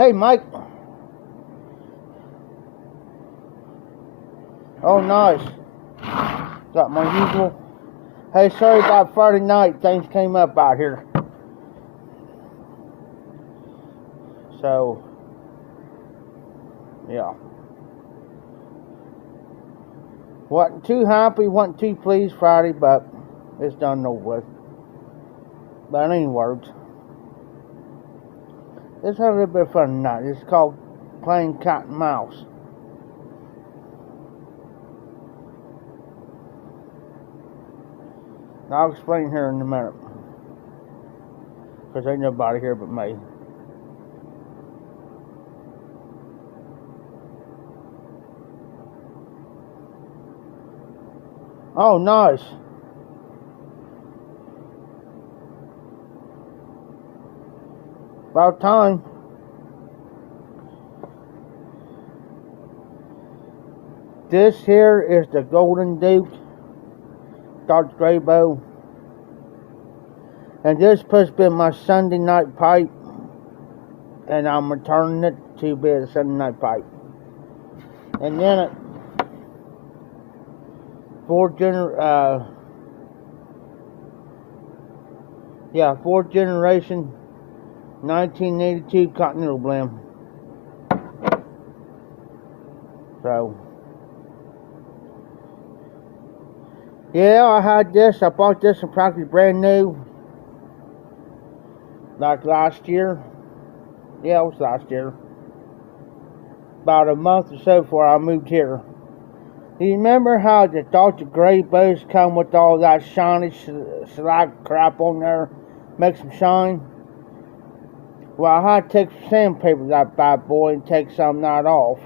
Hey, Mike. Oh, nice. Got my usual. Hey, sorry about Friday night. Things came up out here. So, yeah. Wasn't too happy, wasn't too pleased Friday, but it's done no with. But in any words, let's have a little bit of fun tonight. It's called playing cat and mouse. I'll explain here in a minute. Because ain't nobody here but me. Oh, nice. About time. This here is the Golden Duke Dodge Grayboe. And this supposed to be my Sunday night pipe. And I'm returning it to be a Sunday night pipe. And then it fourth generation 1982 Continental blend. So yeah, I had this. I bought this and practically brand new. Like last year. Yeah, it was last year. About a month or so before I moved here. Do you remember how the Dr. Grayboes come with all that shiny shellac crap on there? Makes them shine? Well, I had to take some sandpaper to that bad boy and take some of that off.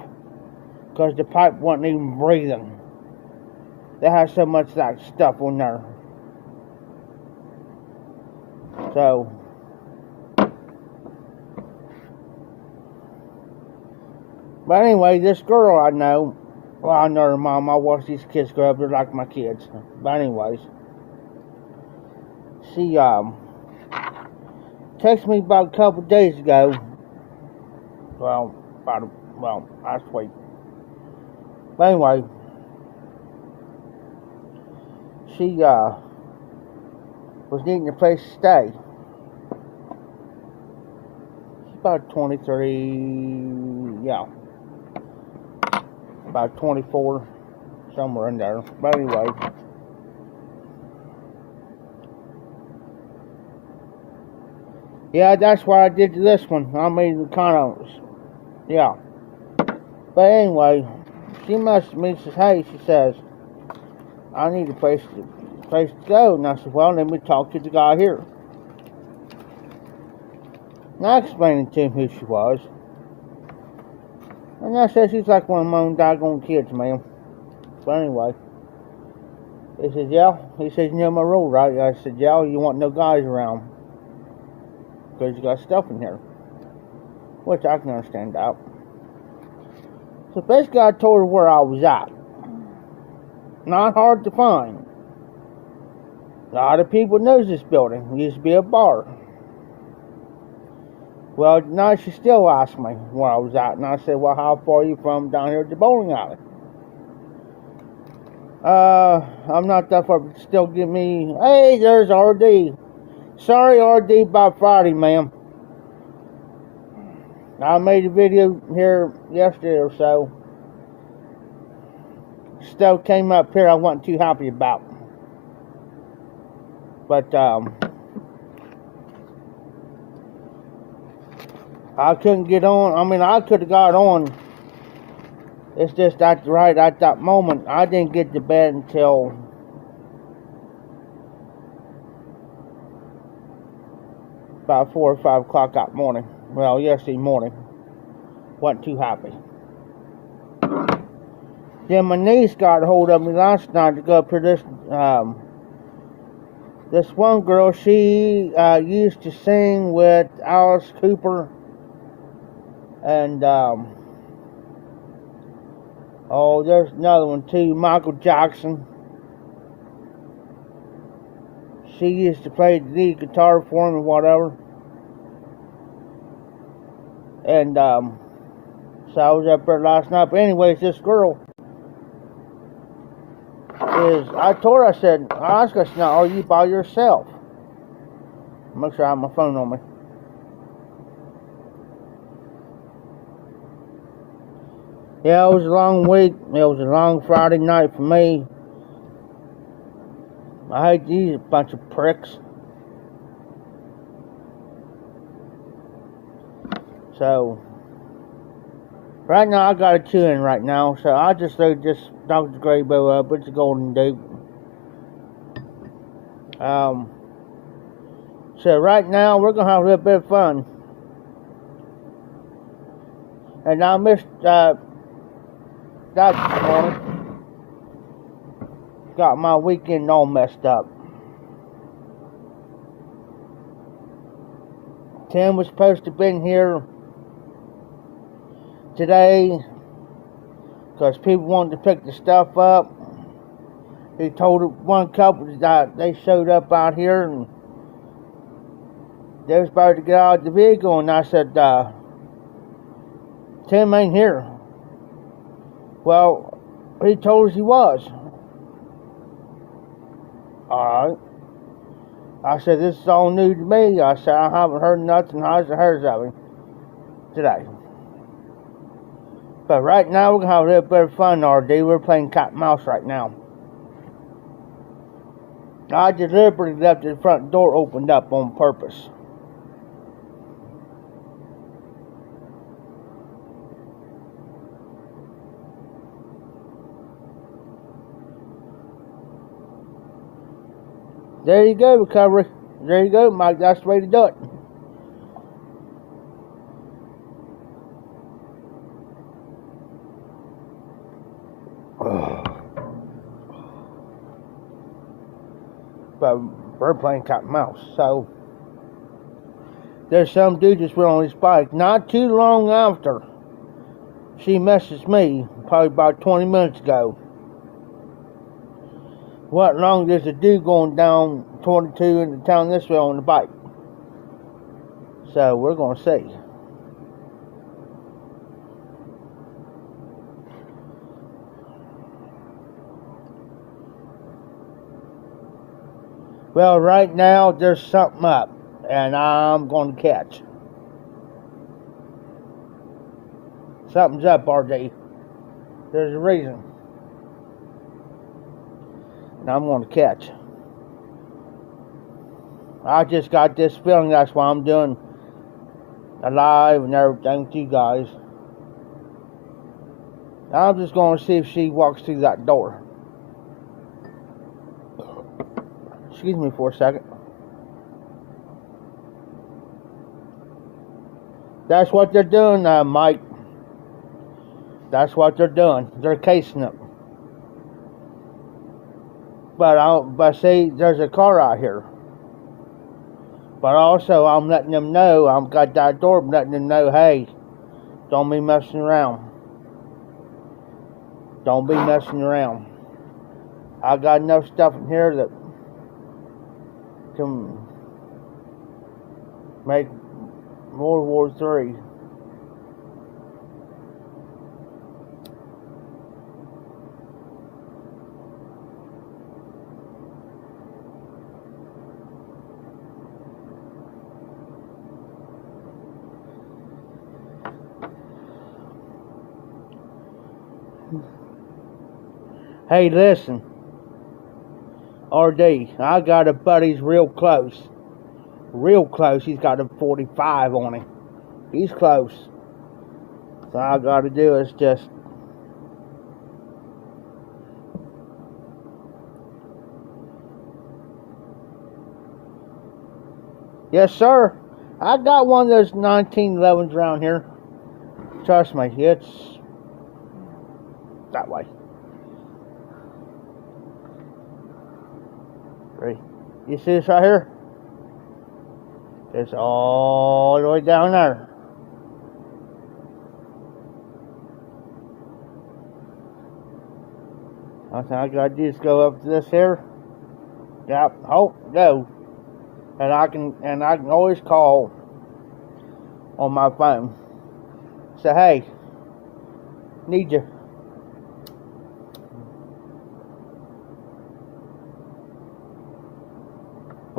Because the pipe wasn't even breathing. They had so much of that stuff on there. So, but anyway, this girl I know, well, I know her mom. I watch these kids grow up. They're like my kids. But anyways, she texted me about a couple days ago. Well, last week. But anyway, she was needing a place to stay. She's about 23, yeah. About 24, somewhere in there. But anyway, yeah, that's what I did to this one. I mean, kind of, yeah. But anyway, she messaged me. Says, "Hey," she says, "I need a place to go." And I said, "Well, let me talk to the guy here." And I explained to him who she was. And I said, "She's like one of my own doggone kids, ma'am." But anyway, he says, "Yeah." He says, "You know my rule, right?" I said, "Yeah, you want no guys around. Because you got stuff in here." Which I can understand that. So basically I told her where I was at. Not hard to find. A lot of people knows this building. It used to be a bar. Well, now she still asked me where I was at. And I said, "Well, how far are you from down here at the bowling alley?" I'm not that far, but still give me, "Hey, there's RD. Sorry, RD, by Friday, ma'am. I made a video here yesterday or so. Stuff came up here I wasn't too happy about. But, I couldn't get on. I mean, I could have got on. It's just that right at that moment, I didn't get to bed until about 4 or 5 o'clock that morning. Well, yesterday morning. Wasn't too happy. Then my niece got a hold of me last night to go up here. This one girl, she used to sing with Alice Cooper and there's another one too, Michael Jackson. She used to play the lead guitar for him or whatever. And so I was up there last night. But anyways, this girl is, I told her, I said, I asked her, now, are you by yourself? Make sure I have my phone on me. Yeah, it was a long week. It was a long Friday night for me. I hate these bunch of pricks. So, right now I got a chew-in right now, so I just load this Dr. Graybo up. It's a golden dude. So right now we're gonna have a little bit of fun. And I missed that this morning. Got my weekend all messed up. Tim was supposed to have been here today because people wanted to pick the stuff up. He told one couple that they showed up out here and they was about to get out of the vehicle, and I said, Tim ain't here. Well, he told us he was. Alright. I said, this is all new to me. I said, I haven't heard nothing. How's the hers of him today? But right now, we're going to have a little bit of fun, RD. We're playing cat and mouse right now. I deliberately left the front door opened up on purpose. There you go, recovery. There you go, Mike. That's the way to do it. But we're playing cat and mouse. So there's some dude just went on his bike. Not too long after she messaged me, probably about 20 minutes ago. What long there's a dude going down 22 into town this way on the bike. So we're going to see. Well, right now there's something up, and I'm going to catch. Something's up, RD. There's a reason. And I'm going to catch. I just got this feeling, that's why I'm doing a live and everything with you guys. I'm just going to see if she walks through that door. Excuse me for a second. That's what they're doing, Mike. That's what they're doing. They're casing it. But see, there's a car out here. But also, I'm letting them know, I've got that door, I'm letting them know, hey, don't be messing around. Don't be messing around. I got enough stuff in here that can make World War III. Hey, listen, RD, I got a buddy's real close. Real close. He's got a 45 on him. He's close. So all I got to do is just yes, sir. I got one of those 1911s around here. Trust me, it's that way. You see this right here? It's all the way down there. I think I gotta do is go up to this here. Yep. Oh, go. And I can always call on my phone. say, hey, need you.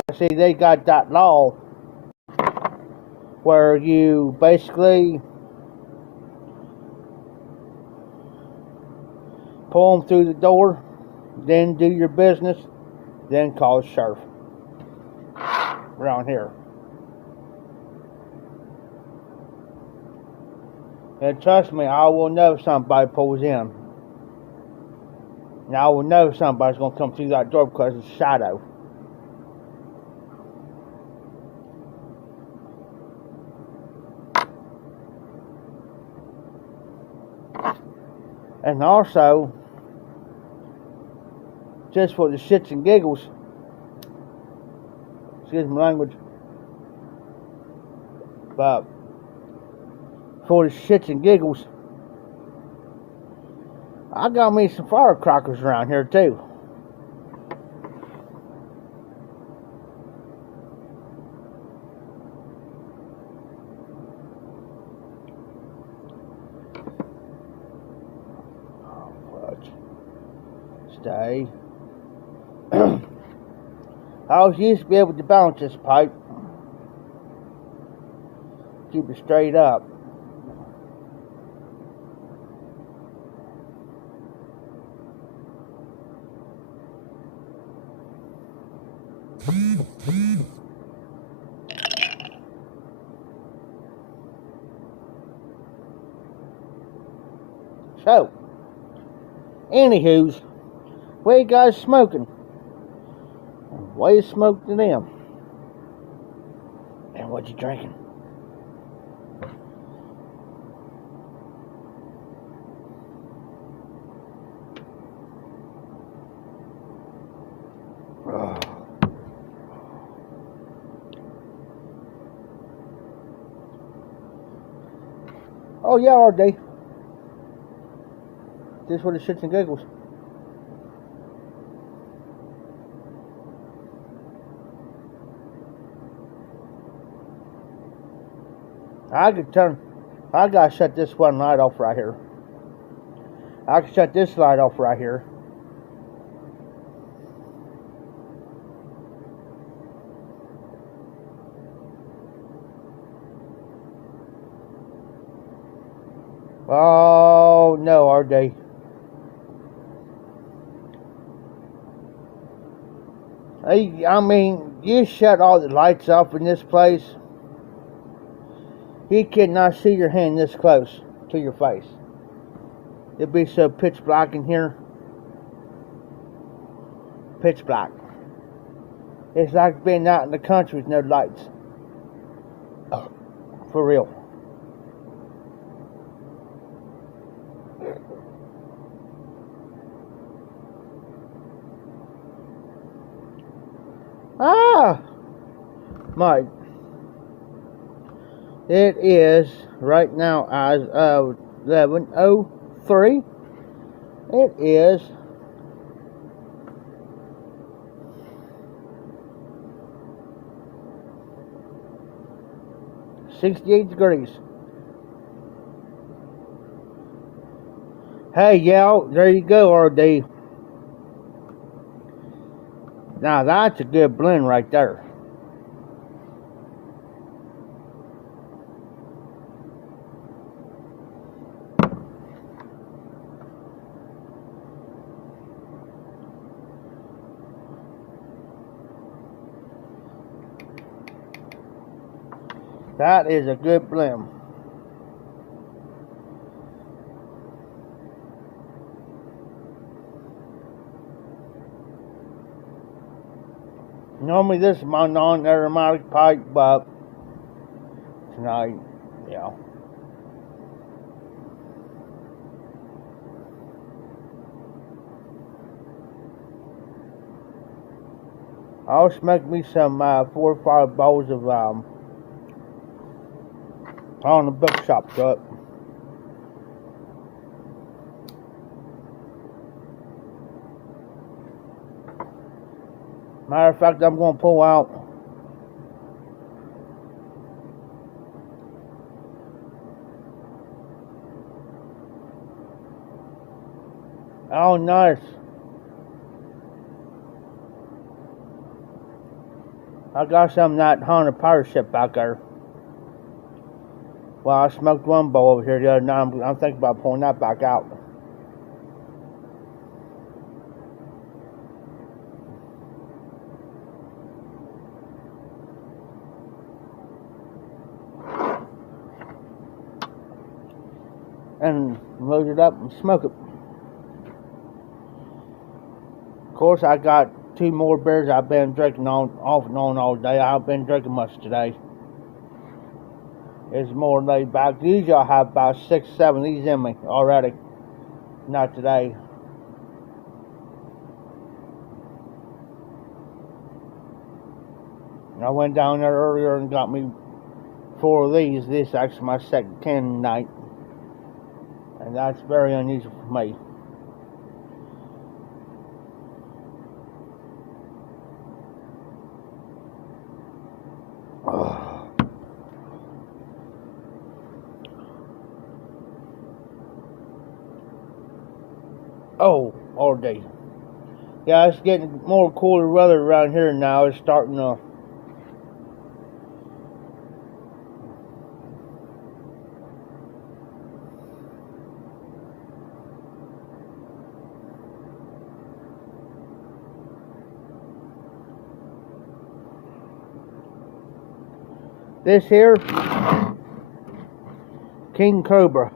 But see, they got that law where you basically pull them through the door, then do your business, then call the sheriff around here. And trust me, I will know if somebody pulls in. And I will know if somebody's going to come through that door because it's shadow. And also, just for the shits and giggles, excuse my language, but for the shits and giggles, I got me some firecrackers around here too. Oh, fudge. Stay. I always used to be able to balance this pipe. Keep it straight up. So, anywho's, what you guys smoking? What you smoke to them? And what you drinking? Oh yeah, RD. This for the shits and giggles. I gotta shut this one light off right here. I can shut this light off right here. Oh no, RD. I mean, you shut all the lights off in this place. He cannot see your hand this close to your face. It'd be so pitch black in here. Pitch black. It's like being out in the country with no lights. Oh, for real. Ah! Mike. It is right now as of 11:03. It is 68 degrees. Hey, y'all, there you go, RD. Now that's a good blend right there. That is a good blend. Normally this is my non-aromatic pipe, but tonight, yeah. I'll smoke me some 4 or 5 bowls of on the bookshop truck. Matter of fact, I'm going to pull out Oh, nice. I got some of that Honda Power Ship back there. Well, I smoked one bowl over here the other night. I'm thinking about pulling that back out. And load it up and smoke it. Of course, I got 2 more beers I've been drinking off and on all day. I haven't been drinking much today. It's more laid back. Usually I have about 6, 7 of these in me already. Not today. I went down there earlier and got me 4 of these. This is actually my second can night. And that's very unusual for me. Oh, all day. Yeah, it's getting more cooler weather around here now. It's starting to. This here, King Cobra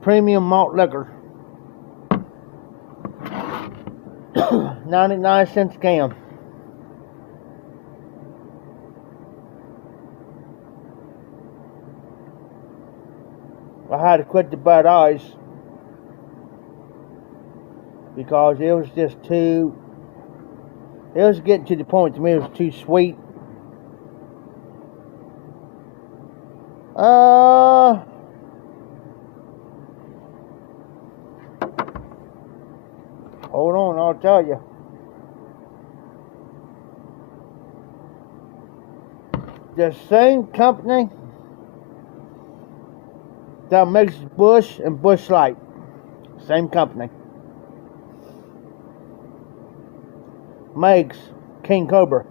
premium malt liquor. 99 cents a can. I had to quit the Bud Ice because it was just too. It was getting to the point to me it was too sweet. Hold on, I'll tell you. The same company that makes Busch and Busch Light. Same company. Makes King Cobra.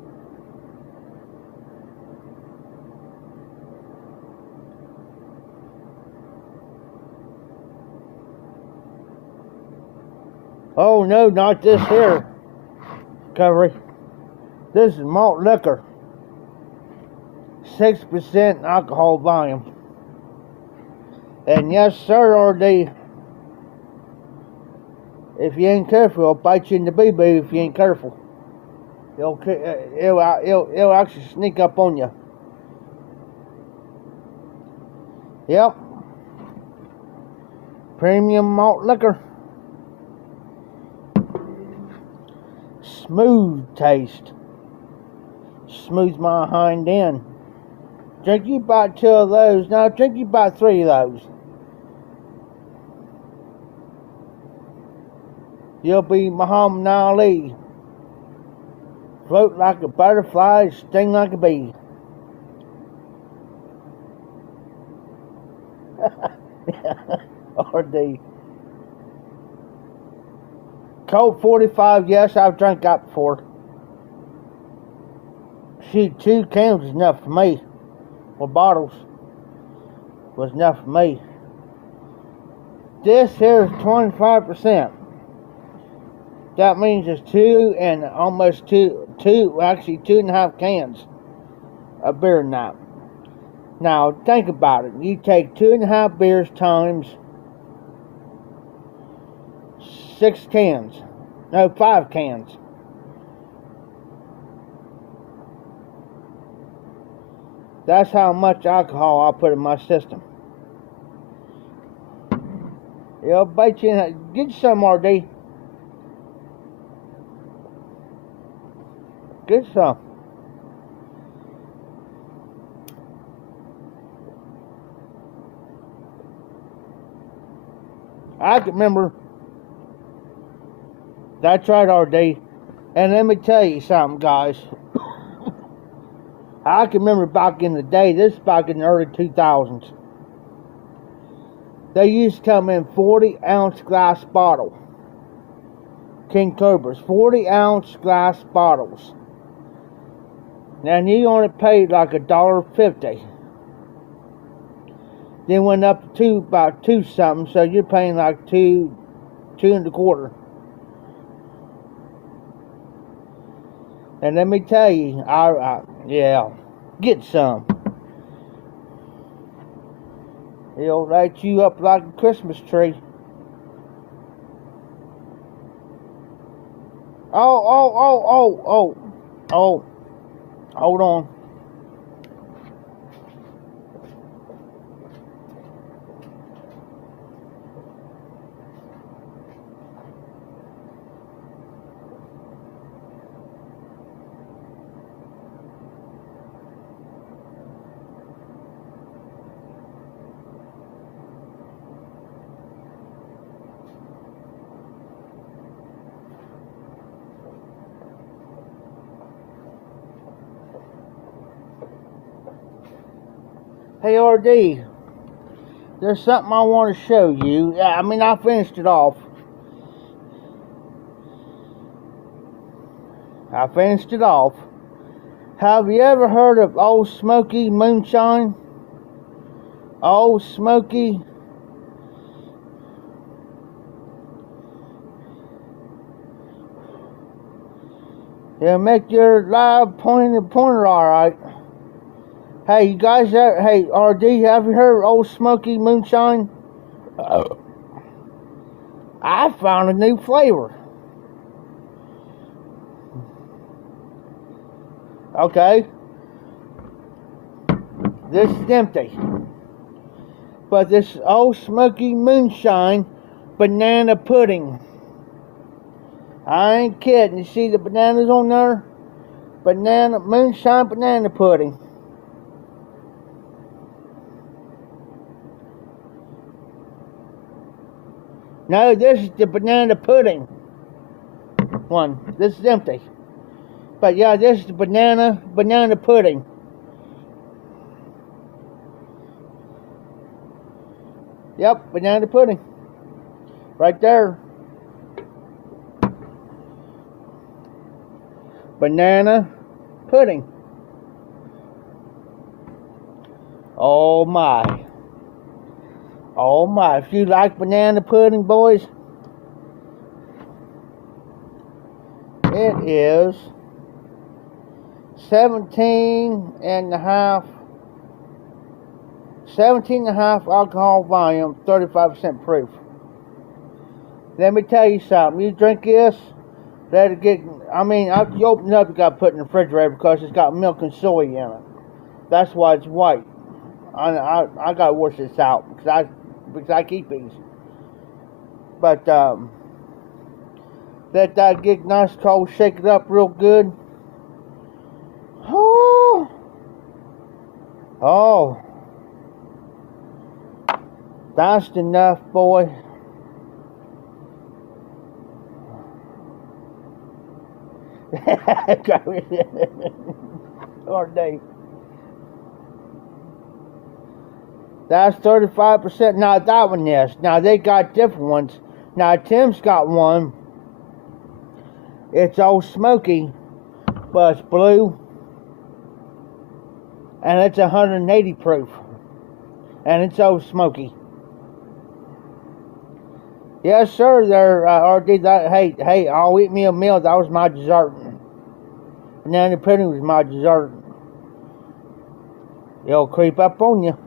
Oh no, not this here, Covery. This is malt liquor. 6% alcohol volume. And yes, sir, RD. If you ain't careful, it'll bite you in the boo-boo if you ain't careful. It'll actually sneak up on you. Yep. Premium malt liquor. Smooth taste. Smooths my hind end. Drink you about 2 of those. Now drink you about 3 of those. You'll be Muhammad Ali. Float like a butterfly, sting like a bee. RD. Colt 45, yes, I've drank that before. Shoot, 2 cans was enough for me. Or bottles was enough for me. This here is 25%. That means it's 2 and almost 2, actually 2.5 cans of beer now. Now, think about it. You take 2.5 beers times 6 cans. No, 5 cans. That's how much alcohol I put in my system. It'll bite you in. Get you some, RD. Get some. I can remember. That's right, RD. And let me tell you something, guys. I can remember back in the day, this is back in the early 2000s. They used to come in 40-ounce glass bottle. King Cobras, 40-ounce glass bottles. And you only paid like $1.50. Then went up to about $2 something, so you're paying like $2 and a quarter. And let me tell you, yeah, get some. It'll light you up like a Christmas tree. Oh, hold on. Hey RD, there's something I want to show you. I mean, I finished it off. Have you ever heard of Old Smoky moonshine? Old Smoky. It'll make your live pointer alright. Hey, you guys, hey, RD, have you heard of Old Smoky moonshine? I found a new flavor. Okay. This is empty. But this Old Smoky moonshine banana pudding. I ain't kidding. You see the bananas on there? Moonshine banana pudding. No, this is the banana pudding one. This is empty. But yeah, this is the banana pudding. Yep, banana pudding. Right there. Banana pudding. Oh my. Oh my, if you like banana pudding, boys, it is 17 and a half alcohol volume, 35% proof. Let me tell you something. You drink this, let it get, after you open it up, you got to put it in the refrigerator because it's got milk and soy in it. That's why it's white. I got to wash this out because I keep these. But let that get nice cold, shake it up real good. Oh, that's enough, boy. Or day. That's 35%. Now that one, yes. Now they got different ones. Now Tim's got one. It's Old Smoky, but it's blue. And it's 180 proof. And it's Old Smoky. Yes, sir. There, RD. Hey, I'll eat me a meal. That was my dessert. Banana pudding was my dessert. It'll creep up on you.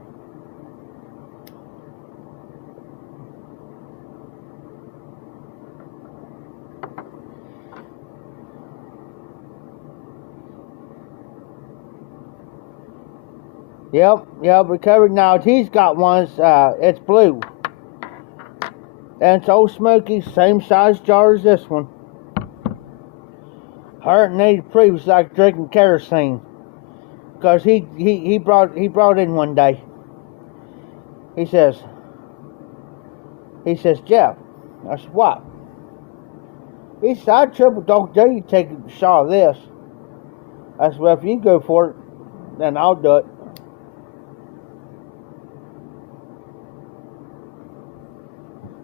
Yep, recovered. Now, he's got one, it's blue. And it's Old Smoky, same size jar as this one. 180 proof, it's like drinking kerosene. Because he brought in one day. He says, Jeff. I said, what? He said, I triple dog dare you take a shot of this. I said, well, if you go for it, then I'll do it.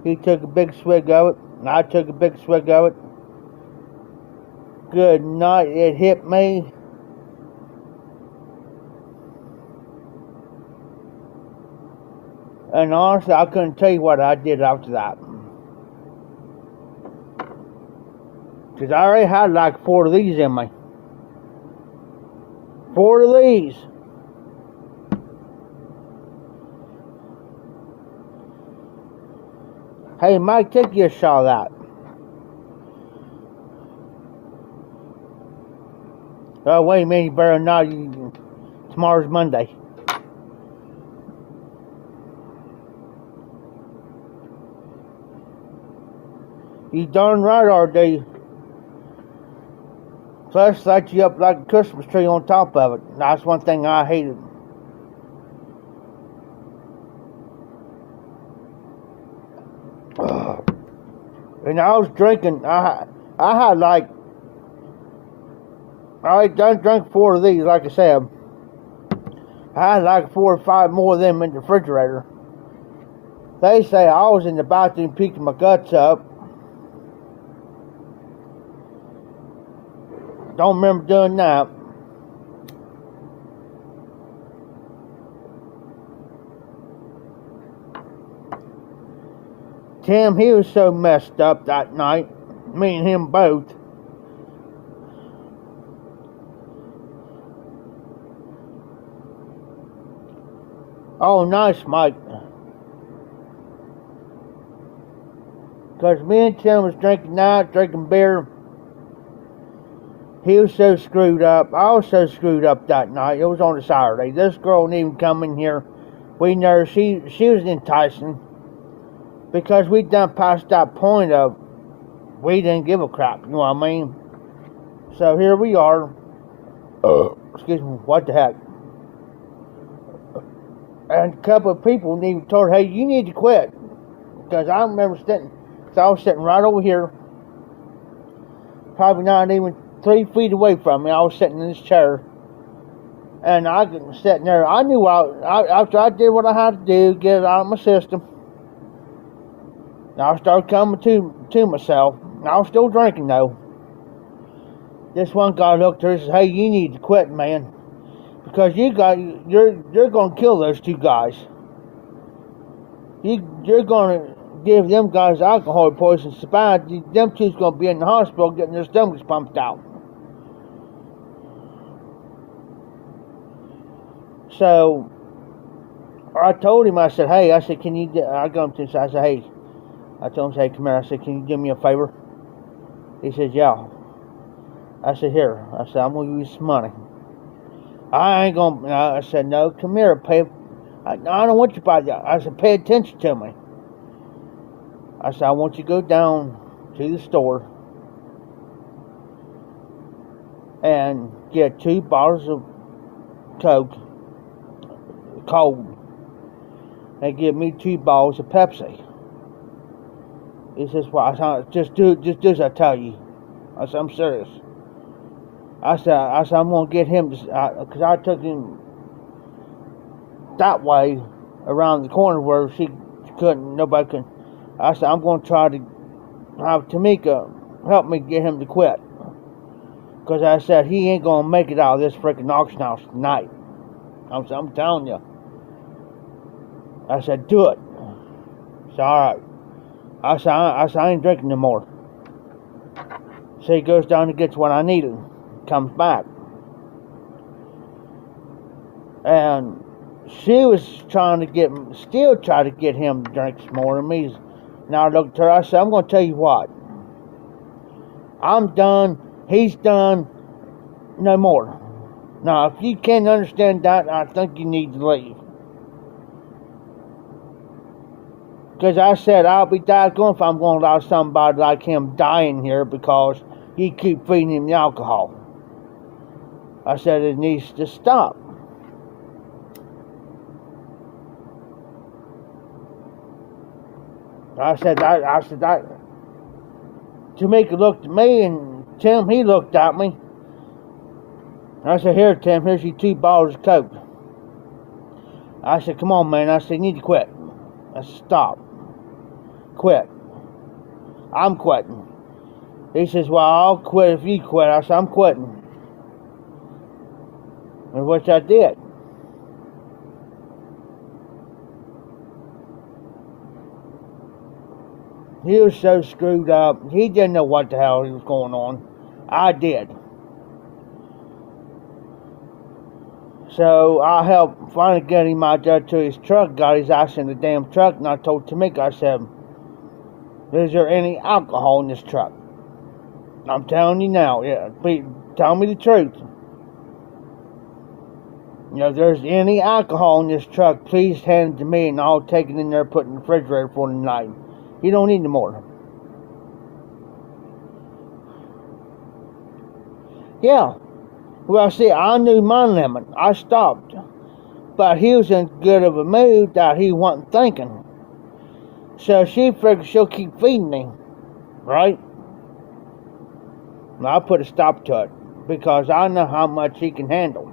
He took a big swig of it, and I took a big swig of it. Good night, it hit me. And honestly, I couldn't tell you what I did after that. Because I already had like 4 of these in me. 4 of these. Hey, Mike, take you a shot of that. Oh, wait a minute, you better not. Tomorrow's Monday. You darn right, RD. Plus, light you up like a Christmas tree on top of it. That's one thing I hated. And I was drinking. I had like. I drank 4 of these, like I said. I had like 4 or 5 more of them in the refrigerator. They say I was in the bathroom peeking my guts up. Don't remember doing that. Tim, he was so messed up that night. Me and him both. Oh, nice, Mike. Because me and Tim was drinking that, drinking beer. He was so screwed up. I was so screwed up that night. It was on a Saturday. This girl didn't even come in here. We know she was enticing. Because we done past that point of we didn't give a crap, you know what I mean? So here we are. Excuse me, what the heck? And a couple of people even told her, hey, you need to quit. Because I remember I was sitting right over here. Probably not even 3 feet away from me. I was sitting in this chair. And I was sitting there. I knew after I did what I had to do, get it out of my system. I started coming to myself. I was still drinking though. This one guy looked at her and said, hey, you need to quit, man. Because you're gonna kill those 2 guys. You're gonna give them guys alcohol poisoning so bad, them 2's gonna be in the hospital getting their stomachs pumped out. So I told him, I said, hey, I said, can you I go up to him, I said, hey, I told him, hey, come here. I said, can you do me a favor? He said, yeah. I said, here. I said, I'm going to give you some money. I ain't going to, I said, no, come here. I don't want you to buy that. I said, pay attention to me. I said, I want you to go down to the store and get 2 bottles of Coke, cold, and give me 2 bottles of Pepsi. He says, well, I said, just do as I tell you. I said, I'm serious. I said, I'm going to get him, because I took him that way around the corner where nobody couldn't. I said, I'm going to try to have Tamika help me get him to quit. Because I said, he ain't going to make it out of this freaking auction house tonight. I'm telling you. I said, do it. He said, all right. I said, I ain't drinking no more. So he goes down and gets what I needed. Comes back. And she was still trying to get him to drink some more of me. Now I looked at her, I said, I'm going to tell you what. I'm done. He's done. No more. Now, if you can't understand that, I think you need to leave. Because I said, I'll be doggone if I'm going to allow somebody like him die in here because you keep feeding him the alcohol. I said, it needs to stop. I said, Tamika looked at me, and Tim, he looked at me. I said, here, Tim, here's your 2 bottles of Coke. I said, come on, man. I said, you need to quit. I said, stop. quit. I'm quitting. He says, well, I'll quit if you quit. I said, I'm quitting. And which I did. He was so screwed up. He didn't know what the hell was going on. I did. So I helped finally get him out there to his truck, got his ass in the damn truck, and I told Tamika, I said, is there any alcohol in this truck? I'm telling you now, yeah, tell me the truth. You know, if there's any alcohol in this truck, please hand it to me and I'll take it in there and put it in the refrigerator for the night. You don't need no more. Yeah. Well, see, I knew my limit. I stopped. But he was in good of a mood that he wasn't thinking. So she figured she'll keep feeding me. Right? And I put a stop to it. Because I know how much he can handle.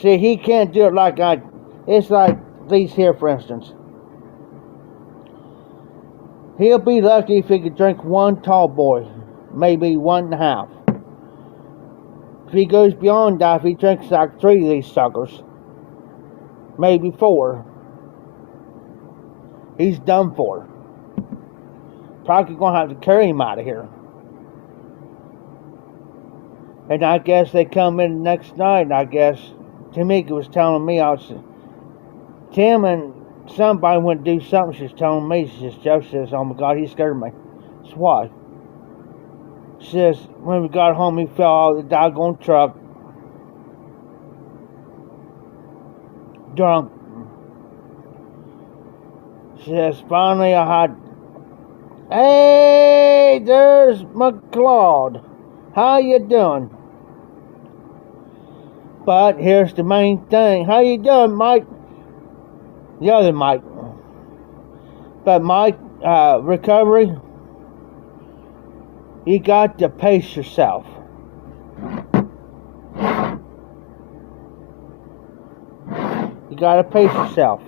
See, he can't do it like I... It's like these here, for instance. He'll be lucky if he could drink one tall boy. Maybe 1.5. If he goes beyond that, if he drinks like 3 of these suckers, maybe 4, he's done for. Probably gonna have to carry him out of here. And I guess they come in the next night, and I guess Tamika was telling me, Tim and somebody went to do something. She's telling me, she says, Joe says, oh my God, he scared me. That's why. She says, when we got home, he fell out of the doggone truck. Drunk. She says, finally I had, hey, there's McCloud. How you doing? But here's the main thing. How you doing, Mike? The other Mike. But Mike, recovery, you got to pace yourself. You got to pace yourself.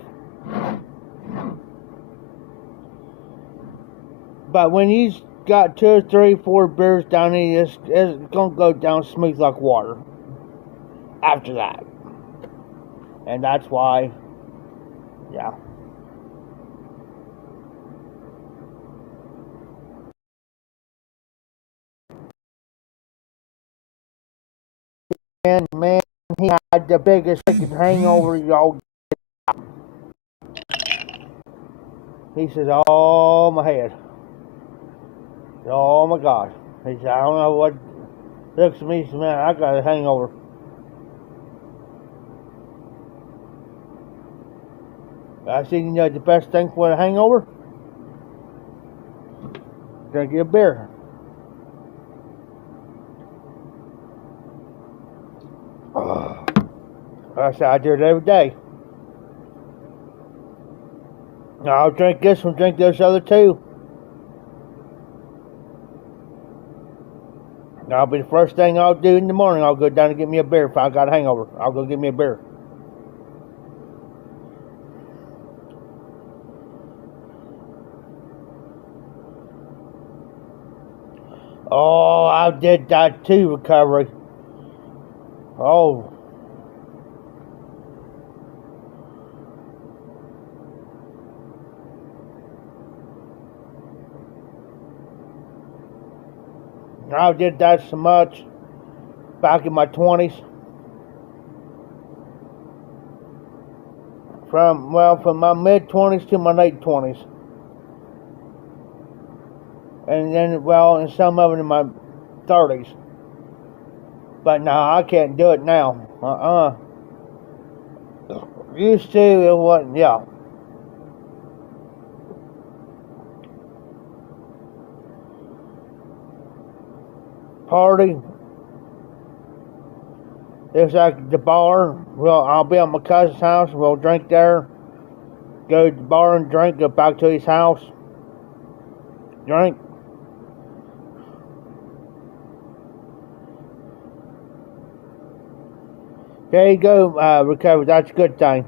But when you got 2 or 3, 4 beers down in you, it's going to go down smooth like water after that. And that's why, yeah. And man, he had the biggest freaking hangover y'all. He says, oh my head. Oh my God. He said, I don't know what. Looks at me and says, man, I got a hangover. I said, you know the best thing for a hangover? Drink you a beer. I said, I do it every day. I'll drink this one, drink those other 2. That'll be the first thing I'll do in the morning. I'll go down and get me a beer. If I got a hangover, I'll go get me a beer. Oh, I did that too, recovery. Oh. I did that so much back in my 20s. From my mid-20s to my late 20s. And then, and some of it in my 30s. But no, I can't do it now. Used to, it wasn't, yeah. Party. It's like the bar. Well, I'll be at my cousin's house. We'll drink there. Go to the bar and drink. Go back to his house. Drink. There you go, recovery. That's a good thing.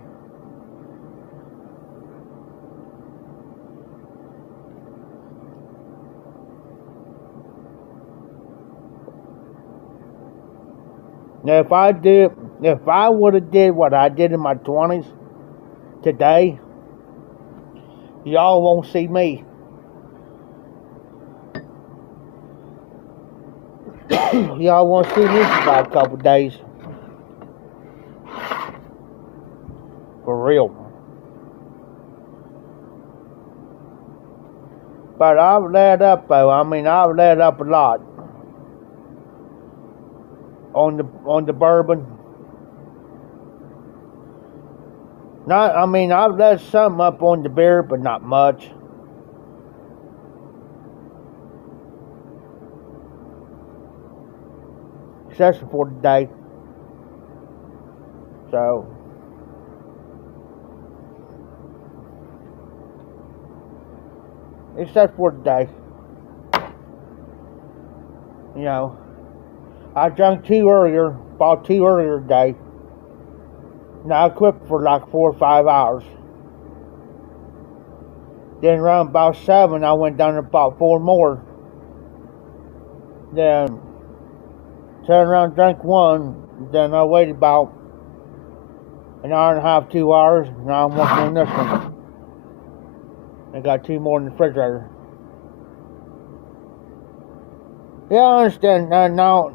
Now, if I would have did what I did in my 20s today, y'all won't see me. Y'all won't see me for about a couple days. For real. But I've let up though. I mean, I've let up a lot on the bourbon. I've let some up on the beer, but not much. Except for today. So, except for today. You know, I drank 2 earlier, bought 2 earlier today. Now I quit for like 4 or 5 hours. Then around about 7, I went down and bought 4 more. Then turned around and drank 1. Then I waited about an hour and a half, 2 hours. Now I'm working on this one. I got 2 more in the refrigerator. Yeah, I understand. Now,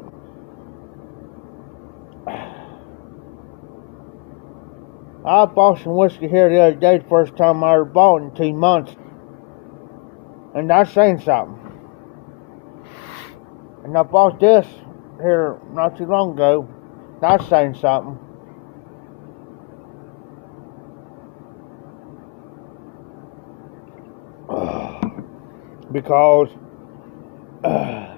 I bought some whiskey here the other day, the first time I ever bought in 2 months. And that's saying something. And I bought this here not too long ago. That's saying something. Because I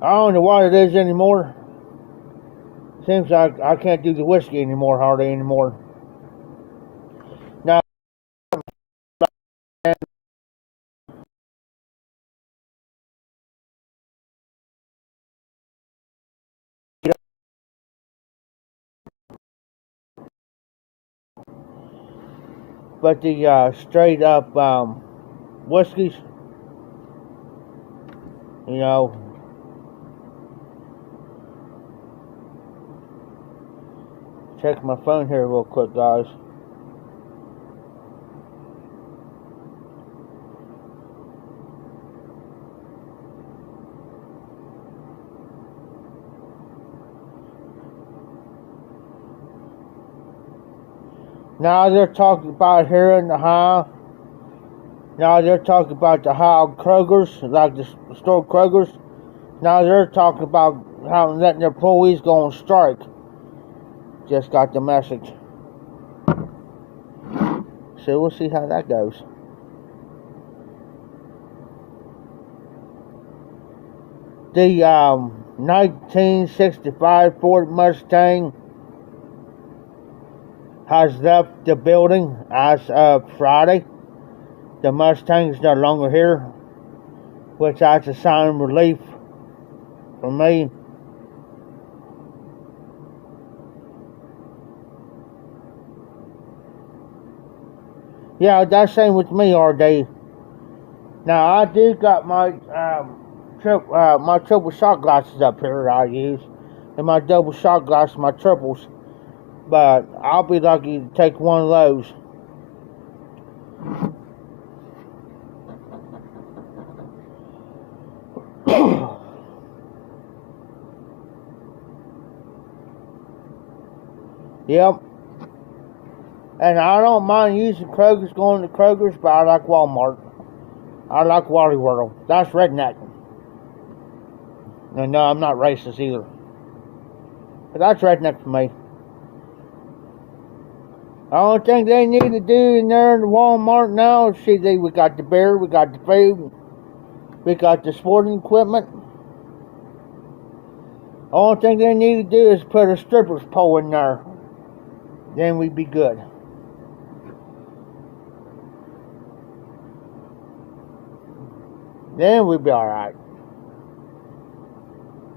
don't know what it is anymore. Seems like I can't do the whiskey anymore, hardly anymore. Now, but the straight up whiskeys, you know, check my phone here real quick, guys. Now they're talking about here in the high. Now they're talking about the high Kroger's, like the store Kroger's. Now they're talking about how letting their employees go on strike. Just got the message. So we'll see how that goes. The 1965 Ford Mustang has left the building as of Friday. The Mustang is no longer here, which that's a sign of relief for me. Yeah, that's same with me, RD. Now I do got my my triple shot glasses up here that I use, and my double shot glasses, my triples. But I'll be lucky to take one of those. Yep. And I don't mind using Kroger's, going to Kroger's, but I like Walmart. I like Wally World. That's redneck. And no, I'm not racist either. But that's redneck for me. The only thing they need to do in there in the Walmart now is see, we got the beer, we got the food, we got the sporting equipment. The only thing they need to do is put a stripper's pole in there. Then we'd be good. Then we'd be alright.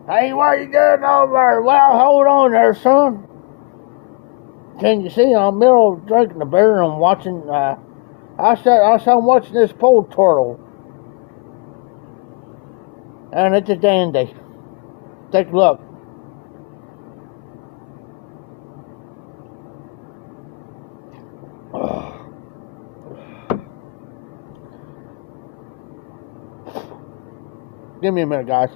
Hey, what you doing over there? Well, hold on there, son. Can you see I'm middle of drinking a beer and I'm watching, I'm watching this pole twirl. And it's a dandy. Take a look. Give me a minute, guys.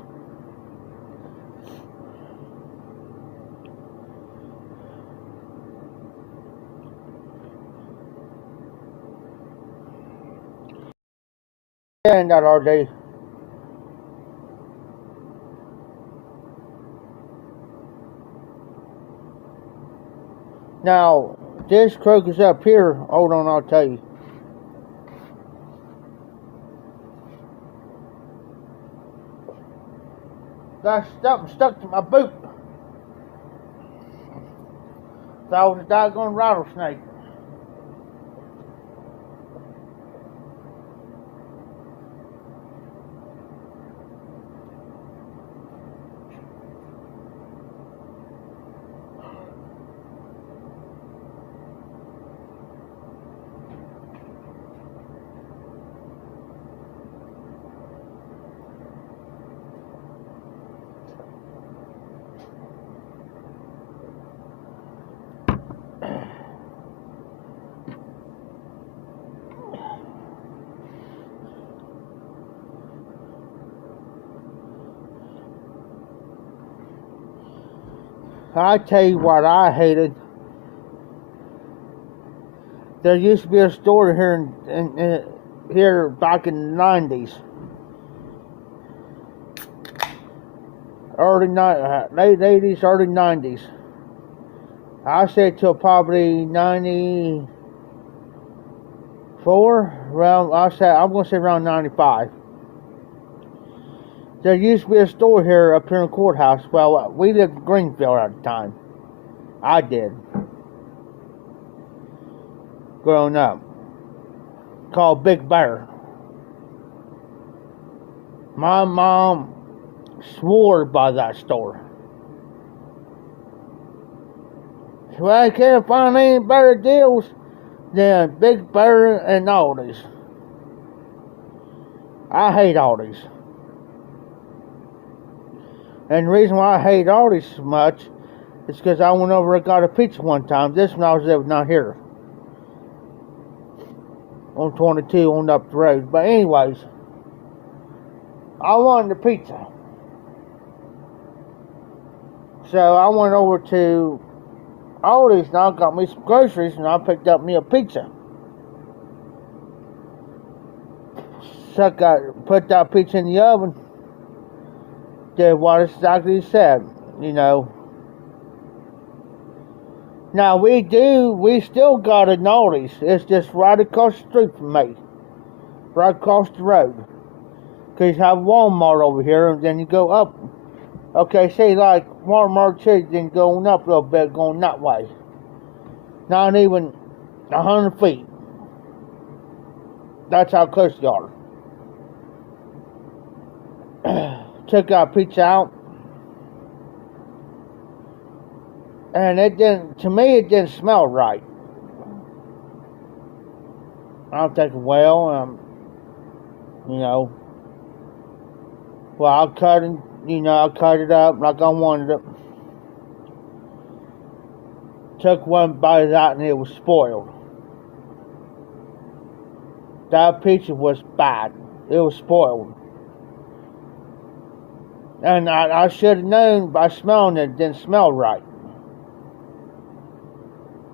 And that RJ. Now, this crocus up here, hold on, I'll tell you. Got something stuck to my boot. Thought it was a doggone rattlesnake. I tell you what I hated. There used to be a store here here back in the 90s. Late 80s, early 90s. I say till probably 94. I'm gonna say around 95. There used to be a store here up here in the courthouse. Well, we lived in Greenfield at the time. I did. Growing up. Called Big Bear. My mom swore by that store. So I can't find any better deals than Big Bear and Aldi's. I hate Aldi's. And the reason why I hate Aldi's so much is because I went over and got a pizza one time. This when I was living out here. On 22 on up the road. But anyways, I wanted a pizza. So I went over to Aldi's and I got me some groceries and I picked up me a pizza. So I put that pizza in the oven. Did what exactly said, you know. Now we still got an Aldi's. It's just right across the street from me. Right across the road. Because you have Walmart over here and then you go up. Okay, say like Walmart City, then going up a little bit, going that way. Not even 100 feet. That's how close they are. Took our pizza out. And to me, it didn't smell right. I'm thinking, well, you know, well, I cut it up like I wanted it. Took one bite out and it was spoiled. That pizza was bad. It was spoiled. And I should have known by smelling it didn't smell right.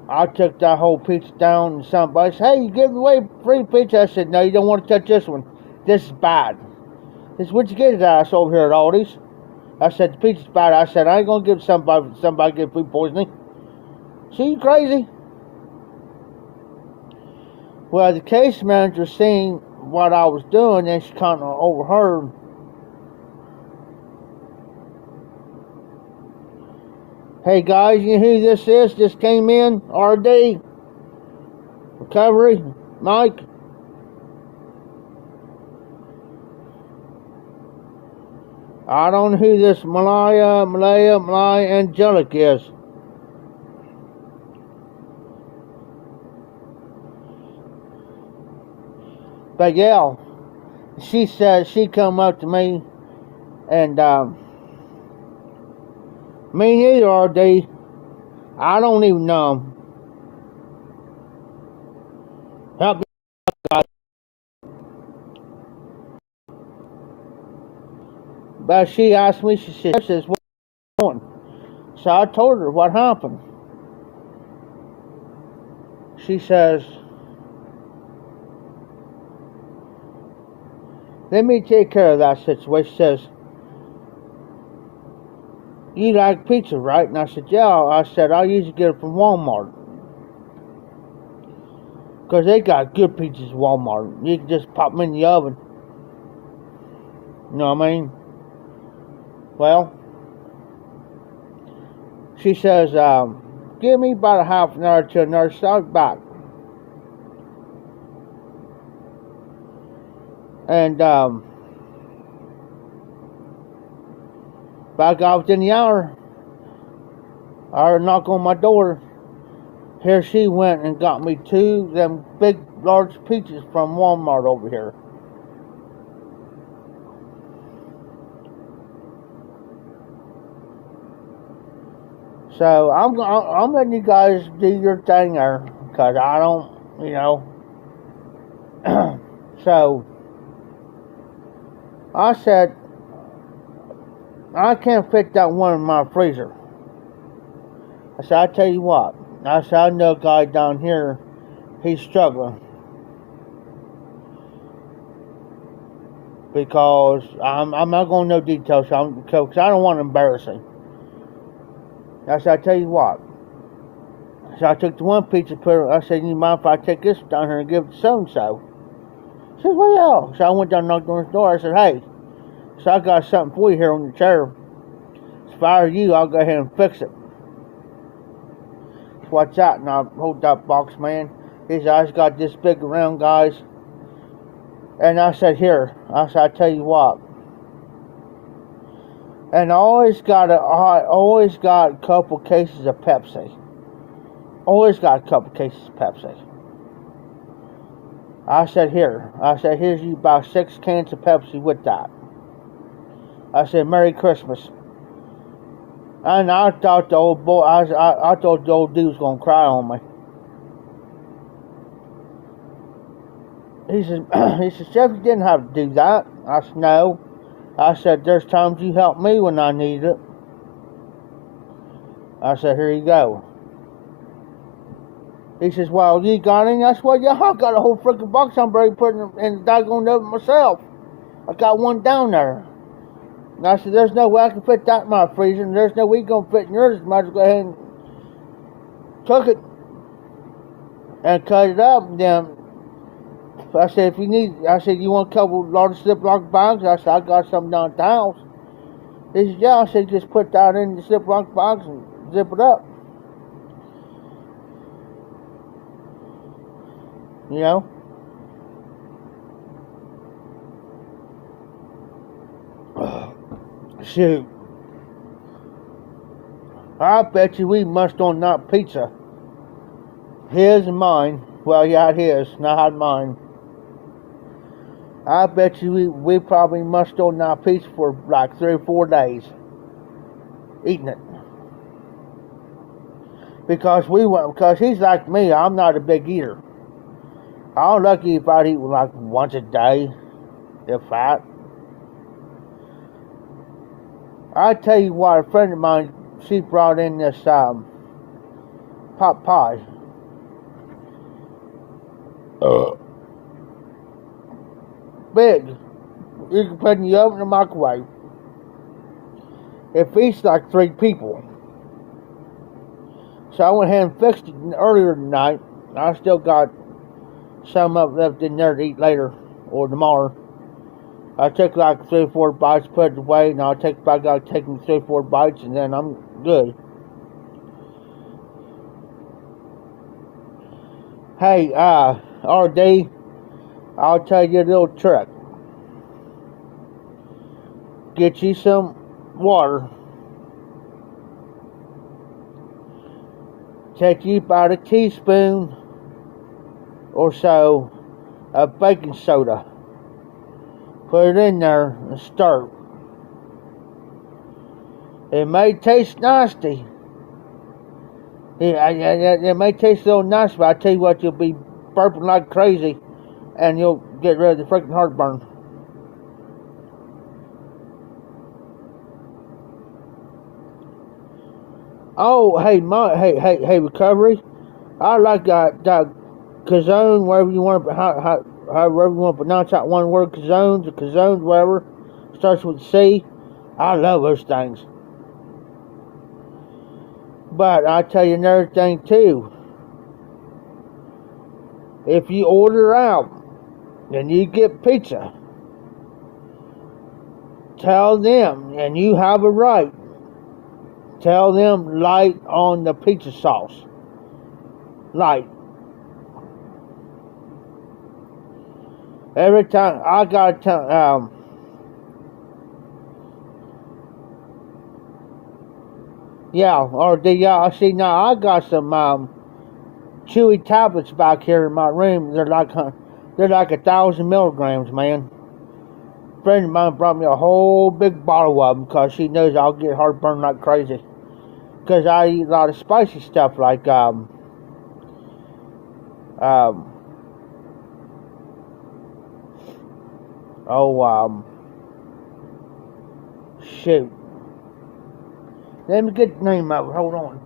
I took that whole pizza down and somebody said, hey, you giving away free pizza? I said, no, you don't want to touch this one. This is bad. This is what you get at us over here at Aldi's. I said, the pizza's bad. I said, I ain't going to give somebody get food poisoning. See, you crazy? Well, the case manager seen what I was doing and she kind of overheard. Hey guys, you know who this is? Just came in. RD. Recovery. Mike. I don't know who this Malaya Angelic is. But yeah, she said she come up to me and me neither, RD. I don't even know him. Help me, guys. But she asked me, she says, "What are you doing?" So I told her what happened. She says, "Let me take care of that situation." She says, "You like pizza, right?" And I said, "Yeah." I said, "I usually get it from Walmart. Because they got good pizzas at Walmart. You can just pop them in the oven." You know what I mean? Well, she says, "Give me about a half an hour to a nurse. I'll be back." And back out within the hour, I heard a knock on my door. Here she went and got me 2 of them big, large pizzas from Walmart over here. So I'm letting you guys do your thing there, because I don't, you know. So I said, "I can't fit that one in my freezer." I said, "I tell you what." I said, "I know a guy down here, he's struggling. Because I'm not going to know details, because I don't want to embarrass him." I said, "I tell you what." So I took the one pizza, I said, "You mind if I take this down here and give it to so-and-so?" She said, "Well, yeah." So I went down and knocked on his door. I said, "Hey, so I got something for you here on your chair. If I were you, I'll go ahead and fix it." So what's that? And I hold that box, man. His eyes got this big around, guys. And I said, "Here." I said, "I tell you what." And I always got a couple cases of Pepsi. Always got a couple cases of Pepsi. I said, "Here." I said, "Here's you about 6 cans of Pepsi with that." I said, "Merry Christmas." And I thought the old boy, I thought the old dude was gonna cry on me. He says, "Jeff, you didn't have to do that." I said, "No." I said, "There's times you helped me when I needed it." I said, "Here you go." He says, "Well, you got any?" I said, "Well, yeah, I got a whole freaking box. I'm ready to put in the doggone oven myself. I got one down there." And I said, "There's no way I can fit that in my freezer, and there's no way you're going to fit in yours. Might as well go ahead and cook it and cut it up." And then I said, "If you need," I said, "You want a couple large Ziploc bags?" I said, "I got some down at the house." He said, "Yeah." I said, "Just put that in the Ziploc box and zip it up." You know? Shoot. I bet you we must on that pizza. His and mine. Well, he had his, and I had mine. I bet you we probably must on that pizza for like 3 or 4 days. Eating it. Because he's like me, I'm not a big eater. I'm lucky if I'd eat like once a day, if that. I tell you what, a friend of mine, she brought in this pot pie. Big. You can put in the oven or microwave. It feeds like 3 people. So I went ahead and fixed it earlier tonight. I still got some of it left in there to eat later or tomorrow. I took like 3 or 4 bites, put it away, and I'll take 3 or 4 bites, and then I'm good. Hey, RD, I'll tell you a little trick. Get you some water. Take you about a teaspoon or so of baking soda. Put it in there and stir. It may taste nasty. It may taste a little nasty, but I tell you what, you'll be burping like crazy, and you'll get rid of the freaking heartburn. Oh, hey, recovery. I like that Kazone, wherever you want, however you want to pronounce that one word, Kazones or Kazones, whatever, starts with C. I love those things. But I tell you another thing too. If you order out and you get pizza, tell them, and you have a right, tell them light on the pizza sauce. Light. Every time I gotta tell, I see now I got some chewy tablets back here in my room. They're like 1,000 milligrams, man. A friend of mine brought me a whole big bottle of them because she knows I'll get heartburn like crazy. Because I eat a lot of spicy stuff like shoot. Let me get the name of it. Hold on.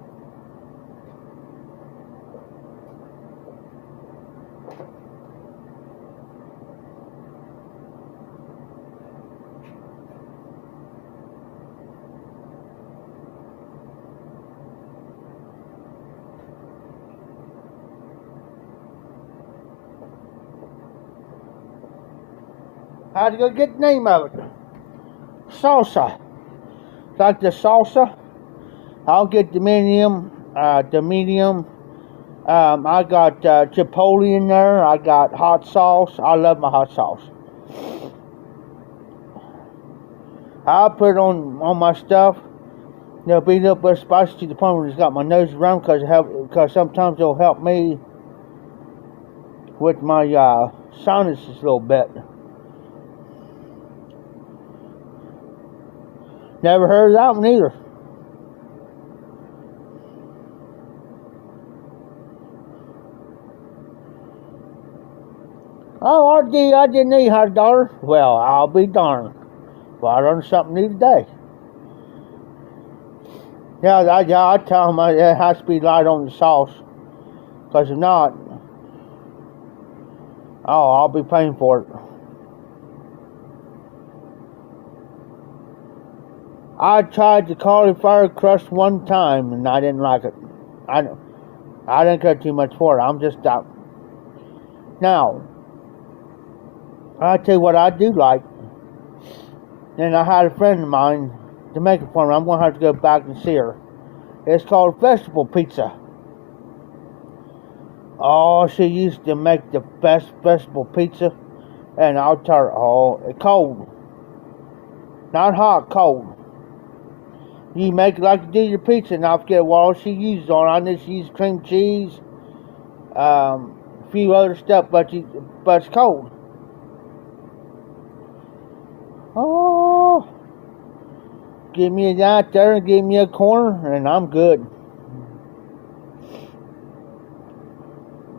How'd you go get the name of it? Salsa. Like the salsa. I'll get the medium. I got chipotle in there. I got hot sauce. I love my hot sauce. I'll put it on my stuff. They'll be a little bit spicy to the point where it's got my nose around because sometimes it'll help me with my sinuses a little bit. Never heard of that one either. Oh, I didn't know you had a daughter. Well, I'll be darned. Well, I learned something new today. I tell them it has to be light on the sauce. Because if not, I'll be paying for it. I tried the cauliflower crust one time and I didn't like it. I didn't care too much for it. I'm just out. Now, I'll tell you what I do like. And I had a friend of mine to make it for me. I'm going to have to go back and see her. It's called vegetable pizza. Oh, she used to make the best vegetable pizza. And I'll tell her, cold. Not hot, cold. You make it like you do your pizza, and I forget what all she uses on it. I know she uses cream cheese, a few other stuff, but it's cold. Oh, give me that there and give me a corner, and I'm good.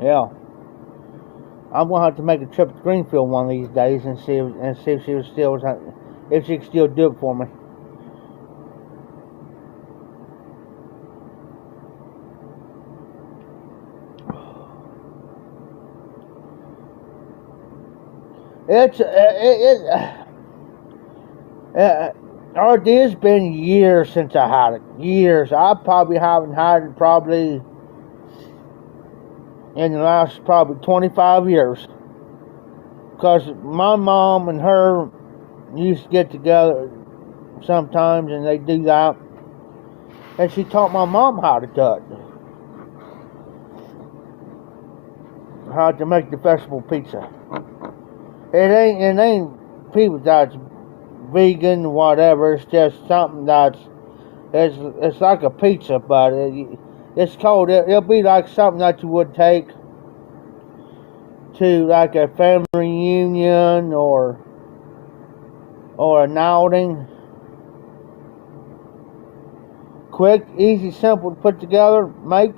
Yeah, I'm gonna have to make a trip to Greenfield one of these days and see if she can still do it for me. It's been years since I had it. Years. I probably haven't had it probably in the last probably 25 years. Because my mom and her used to get together sometimes and they do that. And she taught my mom how to do it. How to make the vegetable pizza. It ain't people that's vegan, whatever. It's just something it's like a pizza, but it's cold. It'll be like something that you would take to like a family reunion or an outing. Quick, easy, simple to put together, make.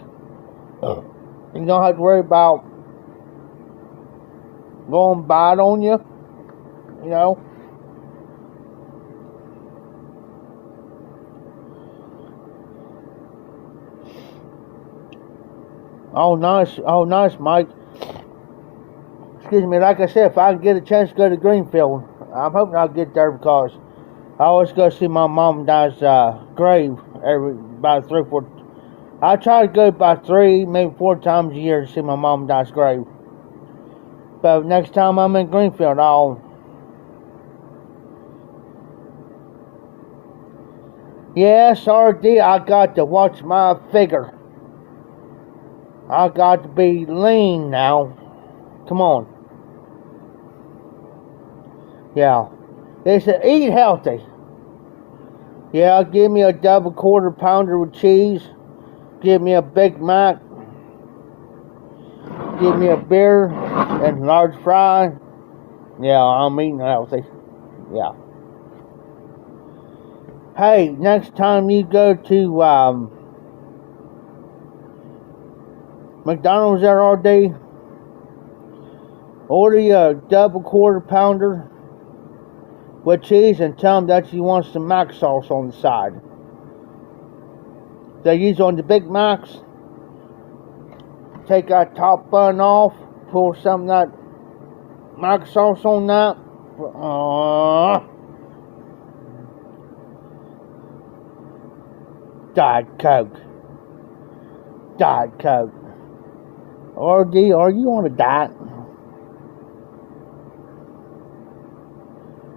You don't have to worry about going bad on you, you know. Oh, nice. Oh, nice, Mike. Excuse me. Like I said, if I can get a chance to go to Greenfield, I'm hoping I'll get there because I always go see my mom and dad's grave every about 3 or 4. I try to go about 3, maybe 4 times a year to see my mom and dad's grave. But next time I'm in Greenfield, Yes, RD, I got to watch my figure. I got to be lean now. Come on. Yeah. They said eat healthy. Yeah, give me a double quarter pounder with cheese. Give me a Big Mac. Give me a beer and large fry. Yeah, I'm eating healthy. Yeah. Hey, next time you go to McDonald's there all day, order you a double quarter pounder with cheese and tell them that you want some mac sauce on the side. They use on the Big Macs. Take that top bun off, pour some of that mac sauce on that. Diet Coke. Diet Coke. RD, are you on a diet?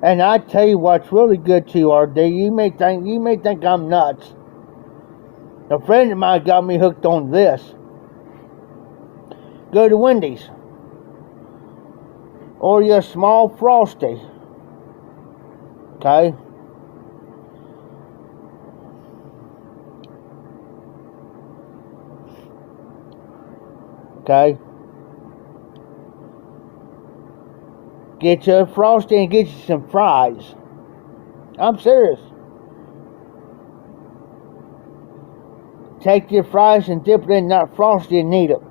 And I tell you what's really good too, RD. You may think I'm nuts. A friend of mine got me hooked on this. Go to Wendy's. Order you a small Frosty. Okay? Okay? Get you a Frosty and get you some fries. I'm serious. Take your fries and dip it in that Frosty and eat it.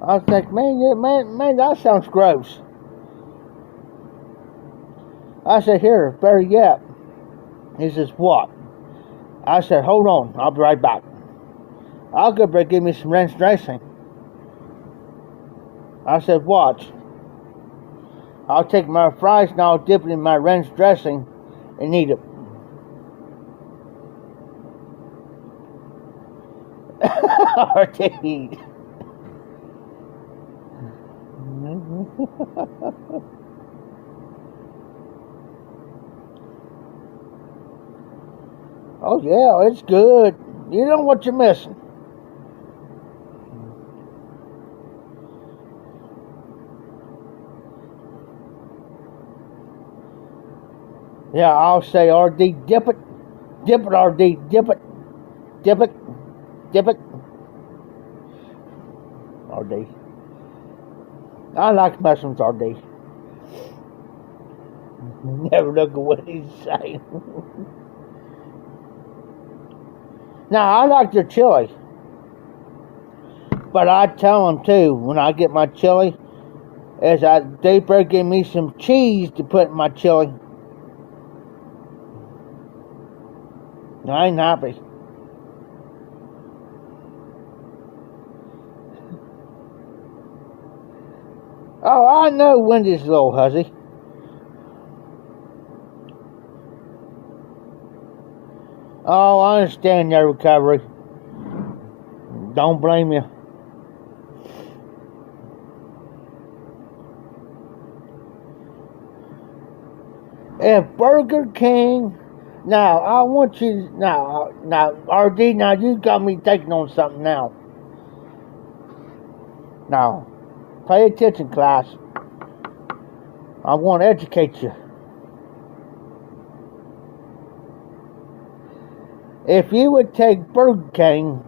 I was like, man, that sounds gross. I said, here, better yet. He says, what? I said, hold on, I'll be right back. I'll go back give me some ranch dressing. I said, watch. I'll take my fries and I'll dip it in my ranch dressing and eat it. Or to eat. Oh yeah, it's good. You know what you're missing. Yeah, I'll say RD, dip it, RD, dip it, RD. I like messing with RD. Never look at what he's saying. Now, I like their chili. But I tell them too, when I get my chili, is they better give me some cheese to put in my chili. I ain't happy. Oh, I know Wendy's a little hussy. Oh, I understand your recovery. Don't blame you. If Burger King, now I want you now RD, now you got me thinking on something now. Now, pay attention, class. I want to educate you. If you would take Burger King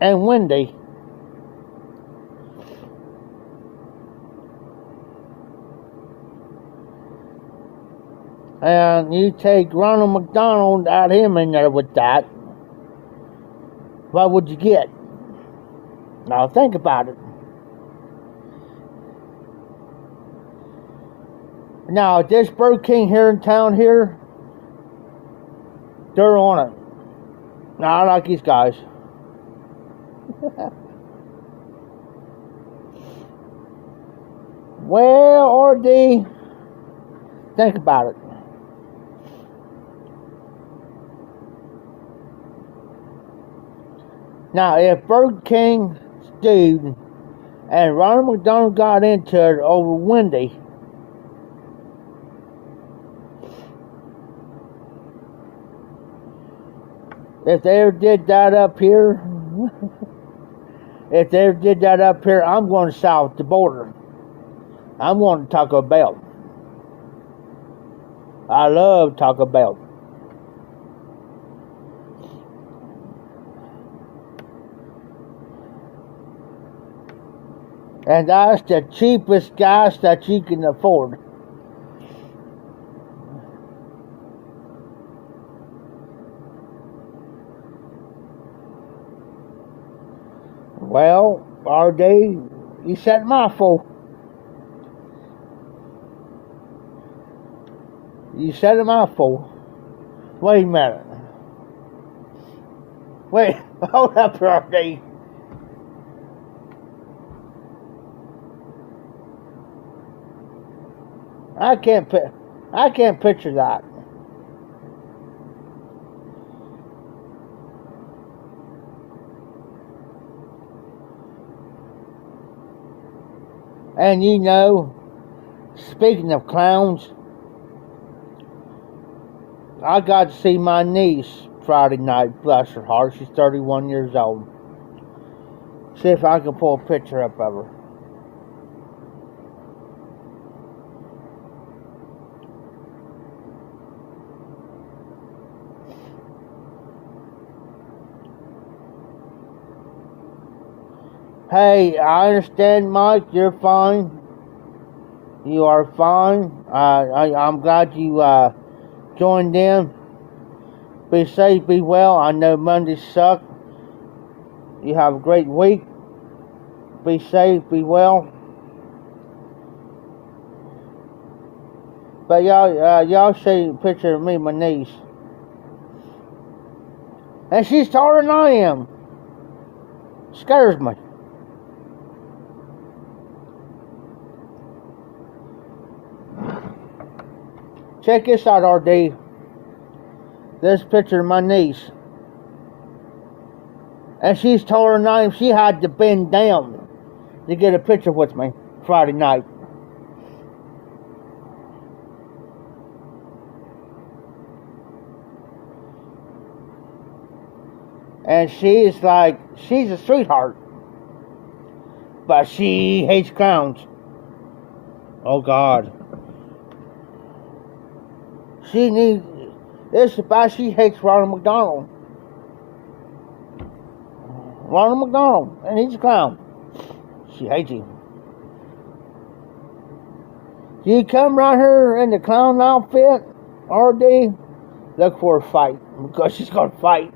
and Wendy and you take Ronald McDonald, add him in there with that, what would you get? Now think about it. Now this Burger King here in town here, They're on it. Now, I like these guys. Well, RD, think about it. Now, if Burger King dude and Ronald McDonald got into it over Wendy, if they ever did that up here, I'm going south the border. I'm going to Taco Bell. I love Taco Bell. And that's the cheapest gas that you can afford. Well, RD, you said mouthful. You said a mouthful. Wait a minute. Wait, hold up, RD. I can't picture that. And you know, speaking of clowns, I got to see my niece Friday night, bless her heart. She's 31 years old. See if I can pull a picture up of her. Hey, I understand, Mike. You're fine. You are fine. I'm glad you joined in. Be safe, be well. I know Mondays suck. You have a great week. Be safe, be well. But y'all see a picture of me, my niece. And she's taller than I am. Scares me. Check this out, RD. This picture of my niece. And she's taller than I am. She had to bend down to get a picture with me Friday night. And she's a sweetheart. But she hates clowns. Oh, God. She hates Ronald McDonald. Ronald McDonald, and he's a clown. She hates him. You come around here in the clown outfit, RD, look for a fight, because she's gonna fight.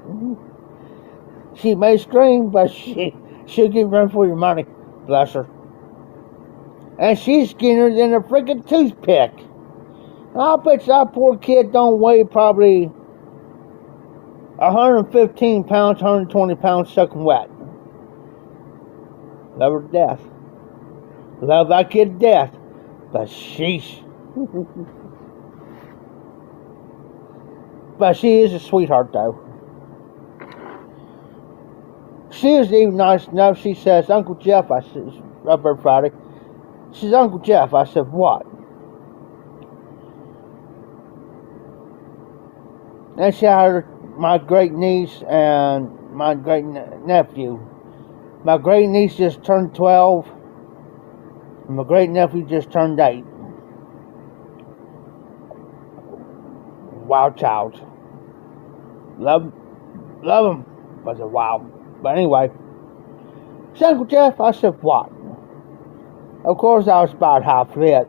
She may scream, but she'll get run for your money. Bless her. And she's skinnier than a freaking toothpick. I bet that poor kid don't weigh probably 115 pounds, 120 pounds soaking wet. Love her to death. Love that kid to death. But sheesh. But she is a sweetheart, though. She is even nice enough. She says, Uncle Jeff, I said, up there Friday. She says, Uncle Jeff. I said, what? And she had my great niece and my great nephew. My great niece just turned 12, and my great nephew just turned 8. Wild child. Love him. Was a wild. But anyway, said, Uncle Jeff, I said, what? Of course, I was about half lit.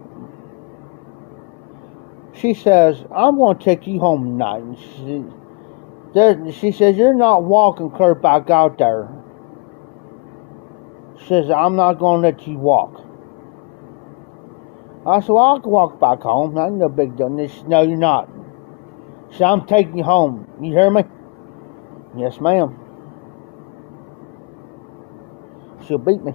She says, I'm going to take you home tonight. She says, you're not walking clear back out there. She says, I'm not going to let you walk. I said, well, I can walk back home. That's no big deal. She said, no, you're not. So I'm taking you home. You hear me? Yes, ma'am. She'll beat me.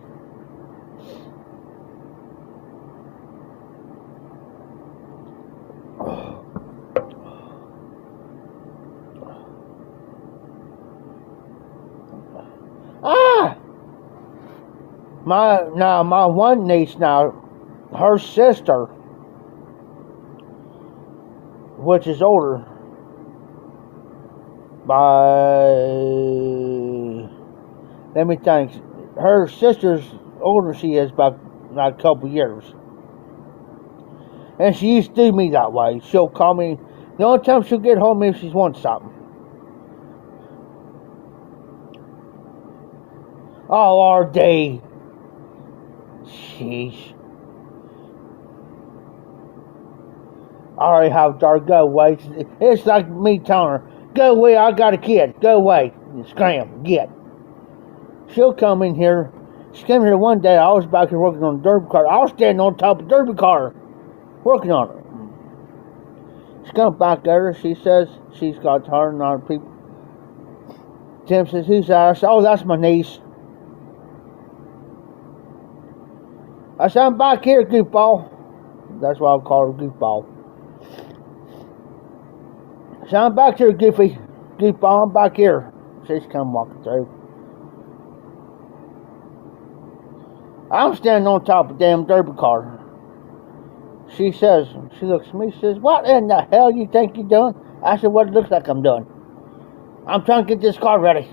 Ah! My one niece now, her sister, which is older by, let me think, her sister's older than she is by like a couple years. And she used to do me that way. She'll call me, the only time she'll get home if she wants something. Oh, R.D. Sheesh. I already have to go away. It's like me telling her, go away, I got a kid. Go away. Scram, get. She'll come in here. She came here one day. I was back here working on a derby car. I was standing on top of the derby car working on it. She comes back there. She says she's got her and other people. Tim says, who's that? I said, oh, that's my niece. I said, I'm back here, goofball. That's why I call her goofball. I said, I'm back here, goofy. Goofball, I'm back here. She's come walking through. I'm standing on top of the damn derby car. She says, she looks at me, she says, what in the hell you think you're doing? I said, what it looks like I'm doing. I'm trying to get this car ready.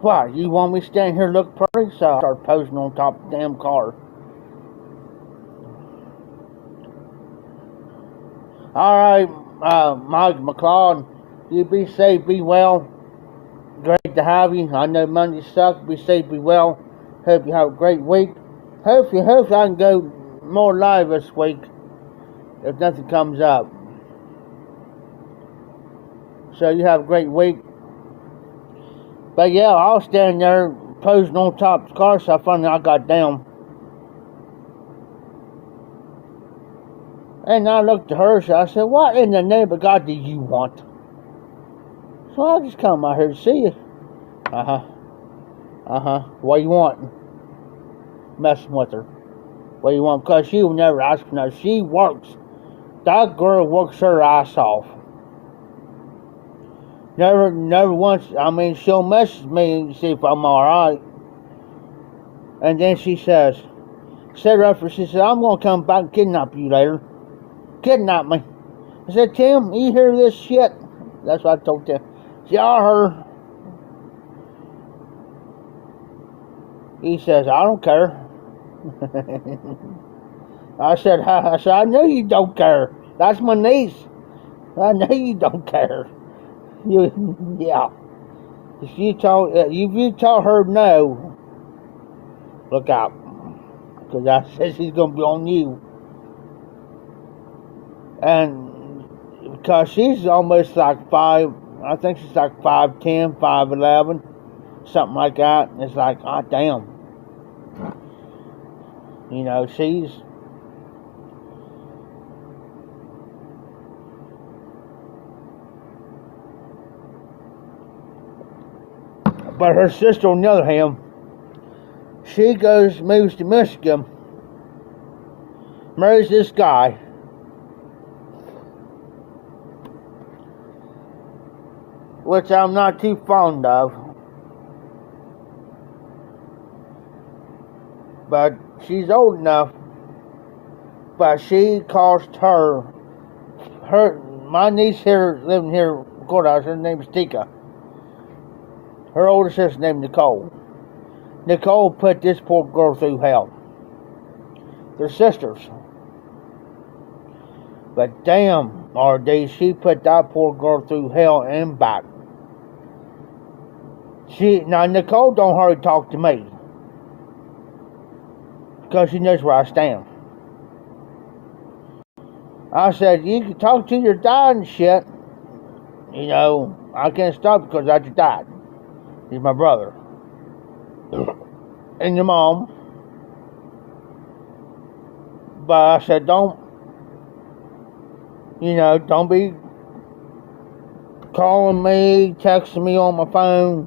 Why, you want me to stand here and look pretty? So I started posing on top of the damn car. Alright, Mike McLeod, you be safe, be well. Great to have you. I know Monday sucked. Be safe, be well. Hope you have a great week. Hopefully I can go more live this week if nothing comes up. So you have a great week. But yeah, I was standing there posing on top of the car, so finally I got down. And I looked at her, so I said, what in the name of God do you want? So I just come out here to see you. What you want? Messing with her. What you want? Because she will never ask for no. She works. That girl works her ass off. Never once. I mean, she'll message me to see if I'm alright. And then she said right for, she said, I'm going to come back and kidnap you later. Kidnap me. I said, Tim, you hear this shit? That's what I told Tim. See, I heard. He says, I don't care. I said, I know you don't care. That's my niece. I know you don't care. Yeah. If you tell her no, look out. Because I said she's going to be on you. And because she's almost like 5, I think she's like 5'10", 5'11", something like that. And it's like, ah, damn. You know, she's... But her sister, on the other hand, she moves to Michigan, marries this guy, which I'm not too fond of. But she's old enough. But she cost my niece here, living here in Courthouse, her name is Tika. Her older sister named Nicole. Nicole put this poor girl through hell. They're sisters. But damn, R.D., she put that poor girl through hell and back. Now Nicole don't hardly talk to me. Because she knows where I stand. I said, you can talk to your dad and shit. You know, I can't stop because I just died. He's my brother. And your mom. But I said, don't You know, don't be calling me, texting me on my phone.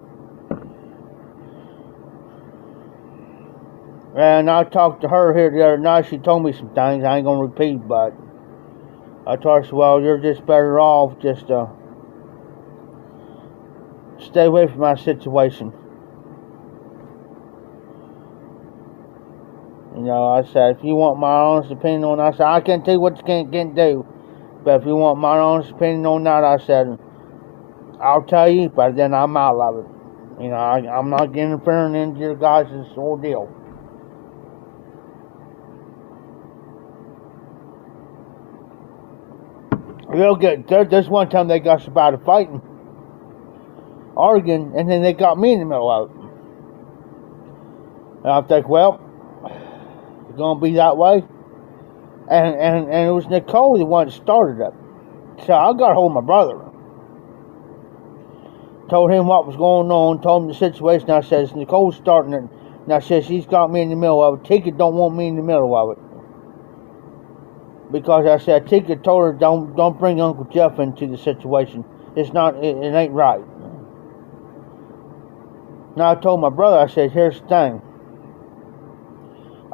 And I talked to her here the other night. She told me some things I ain't gonna repeat, but I told her, well, you're just better off just stay away from my situation. You know, I said, if you want my honest opinion on that, I said, I can't tell you what you can't do. But if you want my honest opinion on that, I said, I'll tell you, but then I'm out of it. You know, I'm not interfering into your guys' ordeal. Real good. There's one time they got somebody fighting, arguing, and then they got me in the middle of it. And I think, well, it's gonna be that way. And it was Nicole the one that started it. So I got a hold of my brother. Told him what was going on, told him the situation. I said, Nicole's starting it. And I said, she's got me in the middle of it. Tika don't want me in the middle of it. Because I said, Tika told her, don't bring Uncle Jeff into the situation. It's not, it ain't right. Now I told my brother, I said, here's the thing.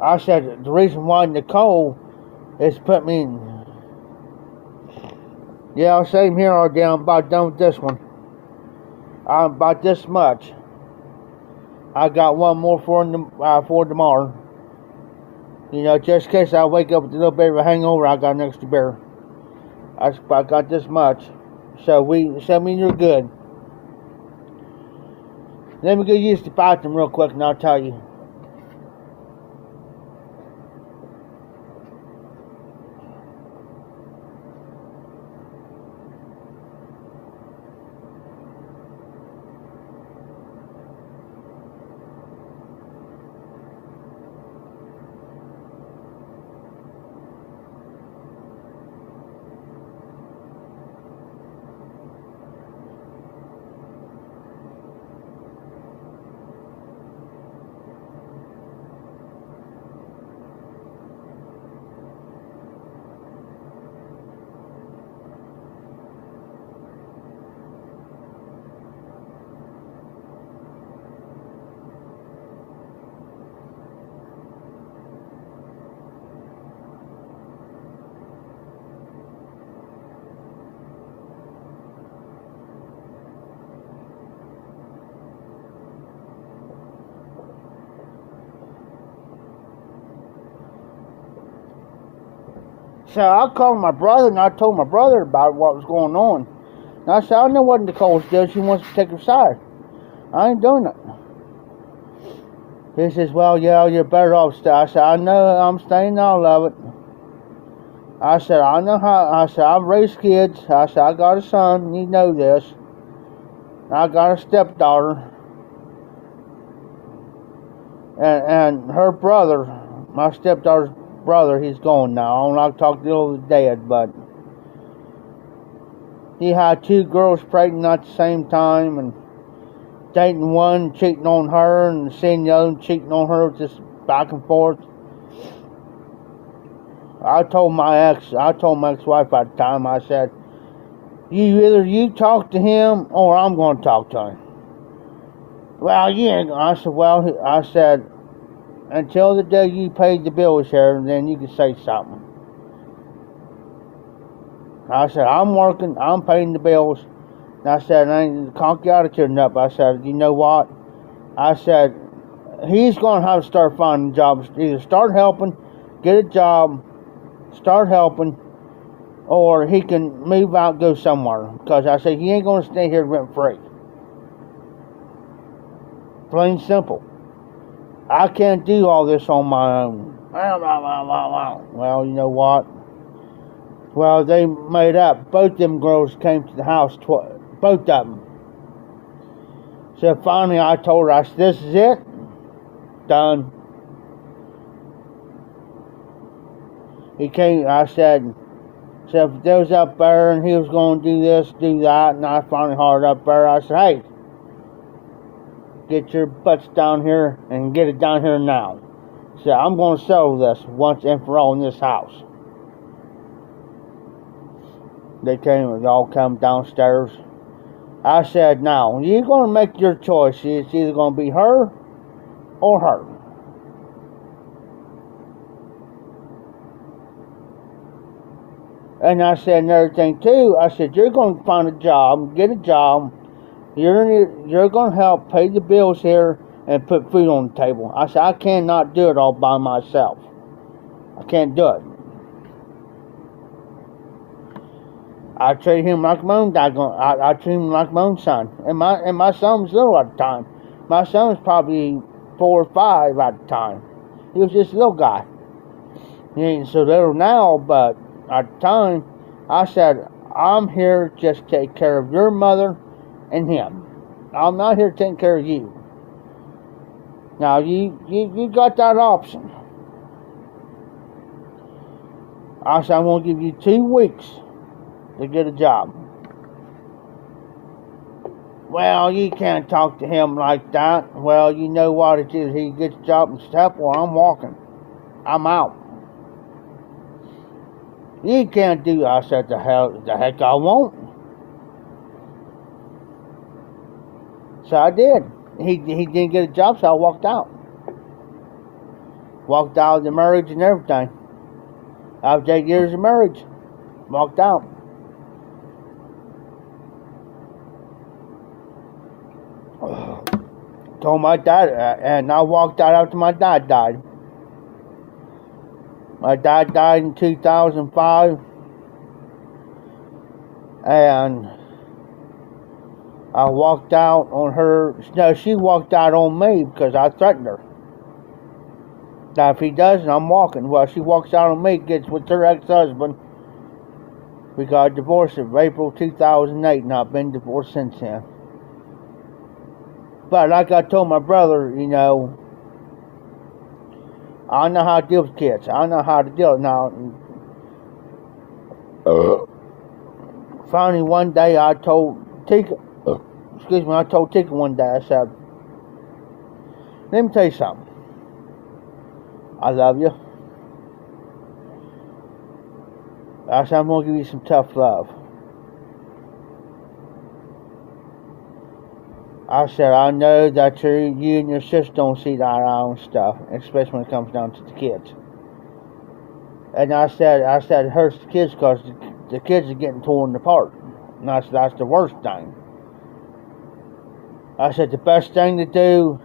I said, the reason why Nicole is put me in. Yeah, same here, RJ. I'm about done with this one. I'm about this much. I got one more for tomorrow. You know, just in case I wake up with a little bit of a hangover, I got an extra beer. I got this much. So you're good. Let me go use the bathroom real quick and I'll tell you. So I called my brother and I told my brother about what was going on. And I said, I know what Nicole's doing. She wants to take her side. I ain't doing it. He says, well, yeah, you're better off staying. I said, I know I'm staying out of it. I said, I know how. I said, I've raised kids. I said, I got a son. You know this. I got a stepdaughter. And her brother, my stepdaughter's brother, he's gone now. I don't like to talk to the dead, but he had 2 girls pregnant at the same time, and dating one, cheating on her, and seeing the other cheating on her, just back and forth. I told my ex-wife at the time, I said, either you talk to him or I'm going to talk to him. Well, yeah. I said, until the day you paid the bills here, then you can say something. I said, I'm working, I'm paying the bills. And I said, I ain't conky attitude up. I said, you know what? I said, he's going to have to start finding jobs. Either start helping, get a job, start helping, or he can move out, go somewhere. Because I said, he ain't going to stay here rent free. Plain simple. I can't do all this on my own. Well, you know what? Well, they made up. Both them girls came to the house, both of them. So finally I told her, I said, this is it. Done. He came, I said, so if they was up there and he was going to do this, do that, and I finally hollered up there, I said, hey, get your butts down here and get it down here now. So I'm going to settle this once and for all in this house. They all come downstairs. I said, now, you're going to make your choice. It's either going to be her or her. And I said another thing too. I said, you're going to find a job, get a job. You're going to help pay the bills here and put food on the table. I said, I cannot do it all by myself. I can't do it. I treat him like my own dad. I treat him like my own son. And my son was little at the time. My son was probably 4 or 5 at the time. He was just a little guy. He ain't so little now, but at the time, I said, I'm here just to take care of your mother and him. I'm not here taking care of you. Now, you got that option. I said, I'm going to give you 2 weeks to get a job. Well, you can't talk to him like that. Well, you know what it is. He gets a job and stuff, well, I'm walking. I'm out. You can't do that. I said, the heck I won't. So I did. He didn't get a job, so I walked out. Walked out of the marriage and everything. After 8 years of marriage, walked out. Told my dad, and I walked out after my dad died. My dad died in 2005, and I walked out on her. No, she walked out on me because I threatened her. Now, if he doesn't, I'm walking. Well, she walks out on me, gets with her ex-husband. We got divorced in April 2008, and I've been divorced since then. But like I told my brother, you know, I know how to deal with kids. I know how to deal with now. Finally, one day I told Tika, one day, I said, let me tell you something. I love you. I said, I'm going to give you some tough love. I said, I know that you and your sister don't see eye to eye on stuff, especially when it comes down to the kids. And I said it hurts the kids because the kids are getting torn apart. And that's the worst thing. I said, the best thing to do,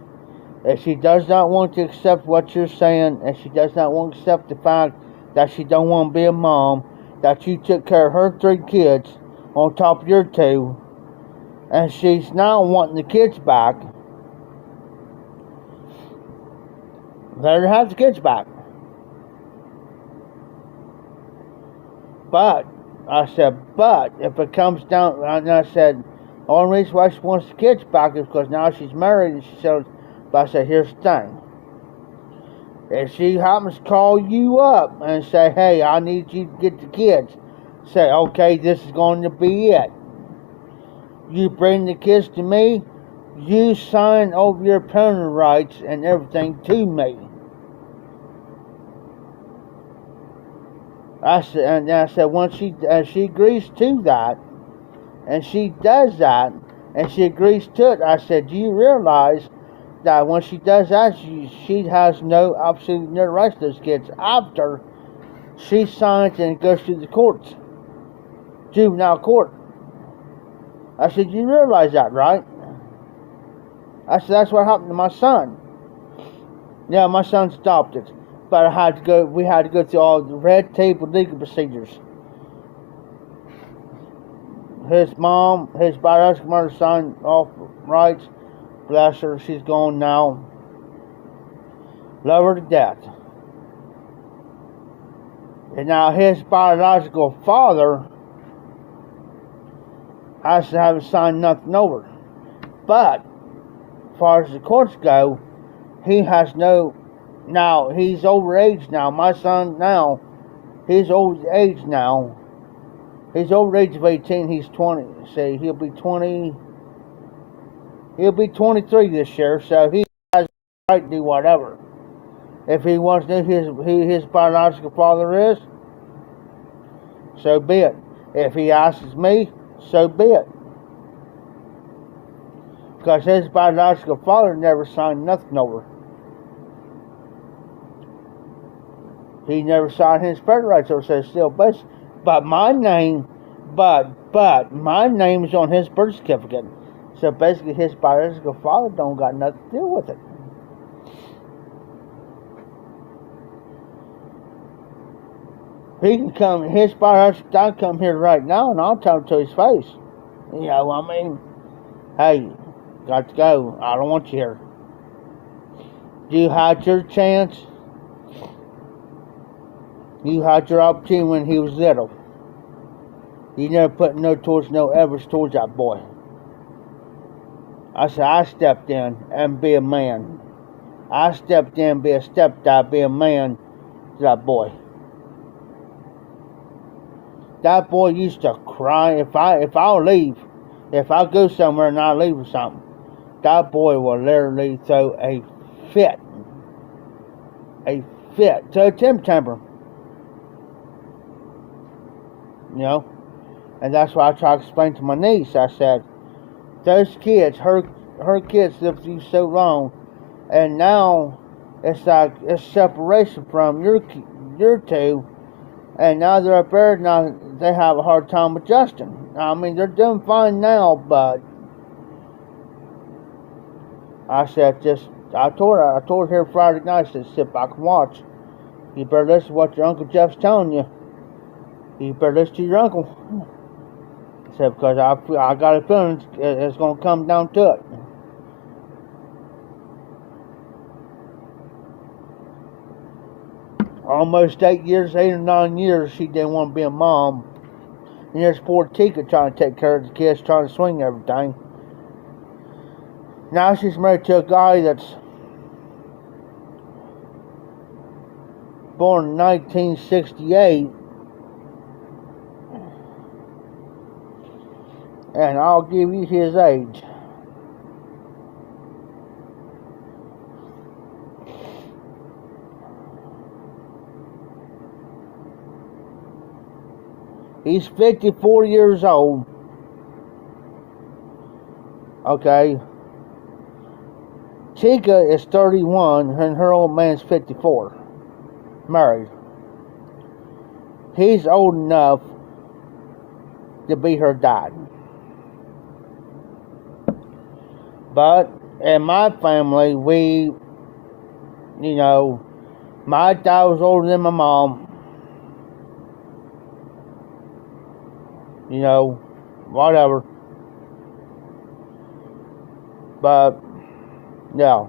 if she does not want to accept what you're saying, and she does not want to accept the fact that she don't want to be a mom, that you took care of her 3 kids on top of your 2, and she's now wanting the kids back, let her have the kids back. But, I said, if it comes down, and I said, the only reason why she wants the kids back is because now she's married, and she said, but I said, here's the thing. If she happens to call you up and say, hey, I need you to get the kids, say, okay, this is going to be it. You bring the kids to me, you sign over your parental rights and everything to me. I said, once she agrees to that, and she does that, and she agrees to it, I said, do you realize that when she does that, she has absolutely no rights to those kids after she signs and it goes through the courts, juvenile court. I said, you realize that, right? I said, that's what happened to my son. Yeah, my son's adopted, but we had to go through all the red tape of legal procedures. His mom, his biological mother, signed off rights. Bless her, she's gone now. Love her to death. And now his biological father has to have signed nothing over. But, as far as the courts go, he has no. Now, he's over age now. My son now, he's over age now. He's over the age of 18. He's 20. See, he'll be 20. He'll be 23 this year, so he has the right to do whatever. If he wants to know who his biological father is, so be it. If he asks me, so be it. Because his biological father never signed nothing over. He never signed his birth rights over, so it's still based. But my name, but my name is on his birth certificate. So basically his biological father don't got nothing to do with it. He can come, his biological dad come here right now and I'll tell him to his face. You know, I mean, hey, got to go. I don't want you here. You had your chance. You had your opportunity when he was little. You never put no efforts towards that boy. I said, I stepped in and be a man. I stepped in, be a stepdad, be a man to that boy. That boy used to cry. If I'll leave, if I go somewhere and I leave or something, that boy will literally throw a fit. A fit. So it's temper. You know? And that's why I try to explain to my niece. I said, those kids, her kids lived with you so long, and now it's like it's separation from your two, and now they're up there. Now they have a hard time adjusting. I mean, they're doing fine now, but I said I told her here Friday night. I said, sit back and watch. You better listen to what your Uncle Jeff's telling you. You better listen to your uncle. I said, because I got a feeling it's going to come down to it. Almost 8 or 9 years, she didn't want to be a mom. And there's poor Tika trying to take care of the kids, trying to swing everything. Now she's married to a guy that's born in 1968. And I'll give you his age. He's 54 years old. Okay. Tika is 31 and her old man's 54. Married. He's old enough to be her dad. But in my family, my dad was older than my mom. Whatever. But, yeah.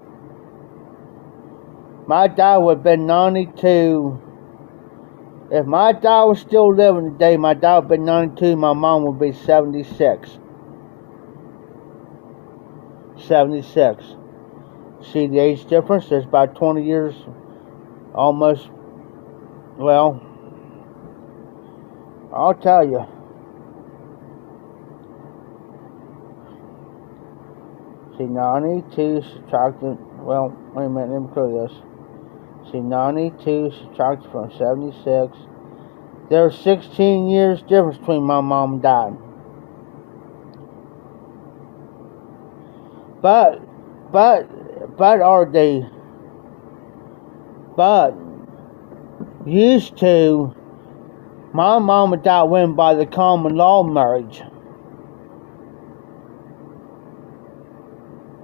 My dad would have been 92. If my dad was still living today, my dad would have been 92, my mom would be 76. 76. See the age difference? There's about 20 years, almost. Well, I'll tell you. See, 92 subtracted, well, wait a minute, let me clear this. See, 92 subtracted from 76. There's 16 years difference between my mom and dad. But used to, my mom and dad went by the common law marriage.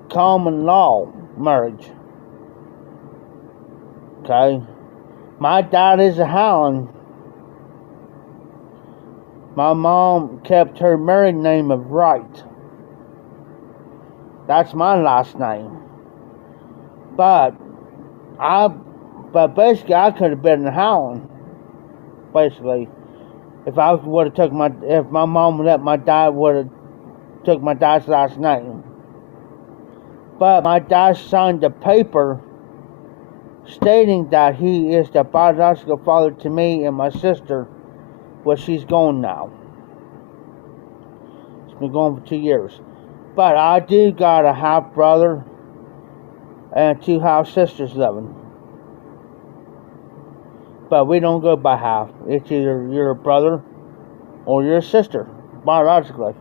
Common law marriage. Okay? My dad is a Howland. My mom kept her married name of Wright. That's my last name. But basically I could have been a Howland. Basically. If my mom would let my dad would have took my dad's last name. But my dad signed a paper stating that he is the biological father to me and my sister, well, she's gone now. She's been gone for 2 years. But I do got a half brother and 2 half sisters living. But we don't go by half. It's either you're a brother or your sister, biologically.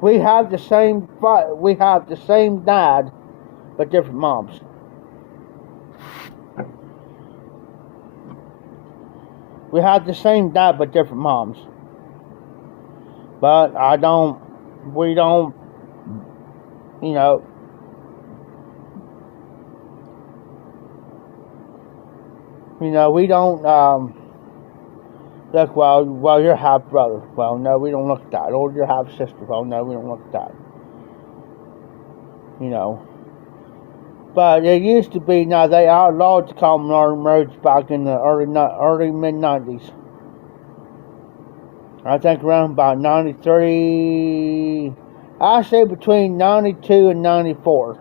We have the same dad, but different moms. We have the same dad, but different moms. But we don't, you know, we don't, look, well, you're half brother. Well, no, we don't look at that. Or you're half sister. Well, no, we don't look at that. But it used to be, now they outlawed the common law marriage back in the early mid-90s. I think around about 93, I say between 92 and 94,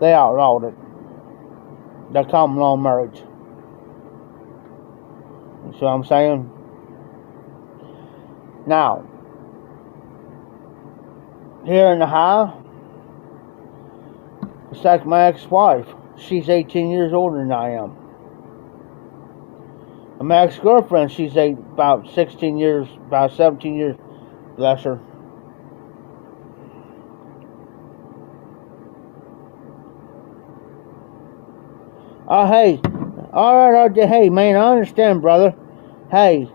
they outlawed it. The common law marriage. You see what I'm saying? Now, here in the house, it's like my ex-wife. She's 18 years older than I am. And my ex-girlfriend, she's about 17 years, bless her. Oh, hey. Alright, hey, man, I understand, brother. Hey,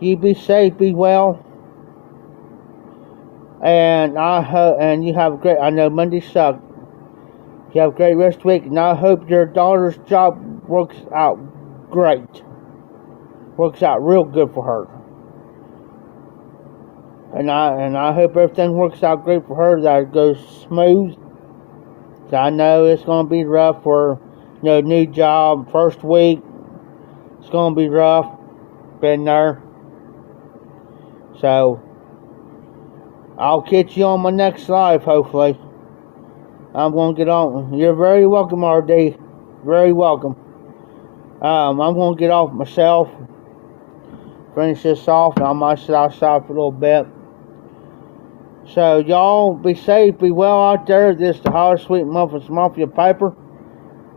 you be safe, be well. And and you have a great, I know Monday sucked. You have a great rest of the week, and I hope your daughter's job works out great. Works out real good for her. And I hope everything works out great for her, that it goes smooth. So I know it's going to be rough for, new job, first week. It's going to be rough. Been there. So, I'll catch you on my next live, hopefully. I'm going to get on. You're very welcome, RD. Very welcome. I'm going to get off myself. Finish this off, and I might sit outside for a little bit. So, y'all be safe, be well out there. This is the Hollow Sweet Muffins Mafia Piper.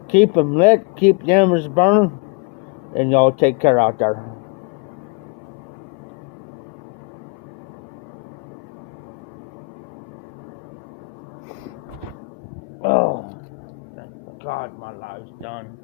Keep them lit, keep the embers burning, and y'all take care out there. Oh, thank God my life's done.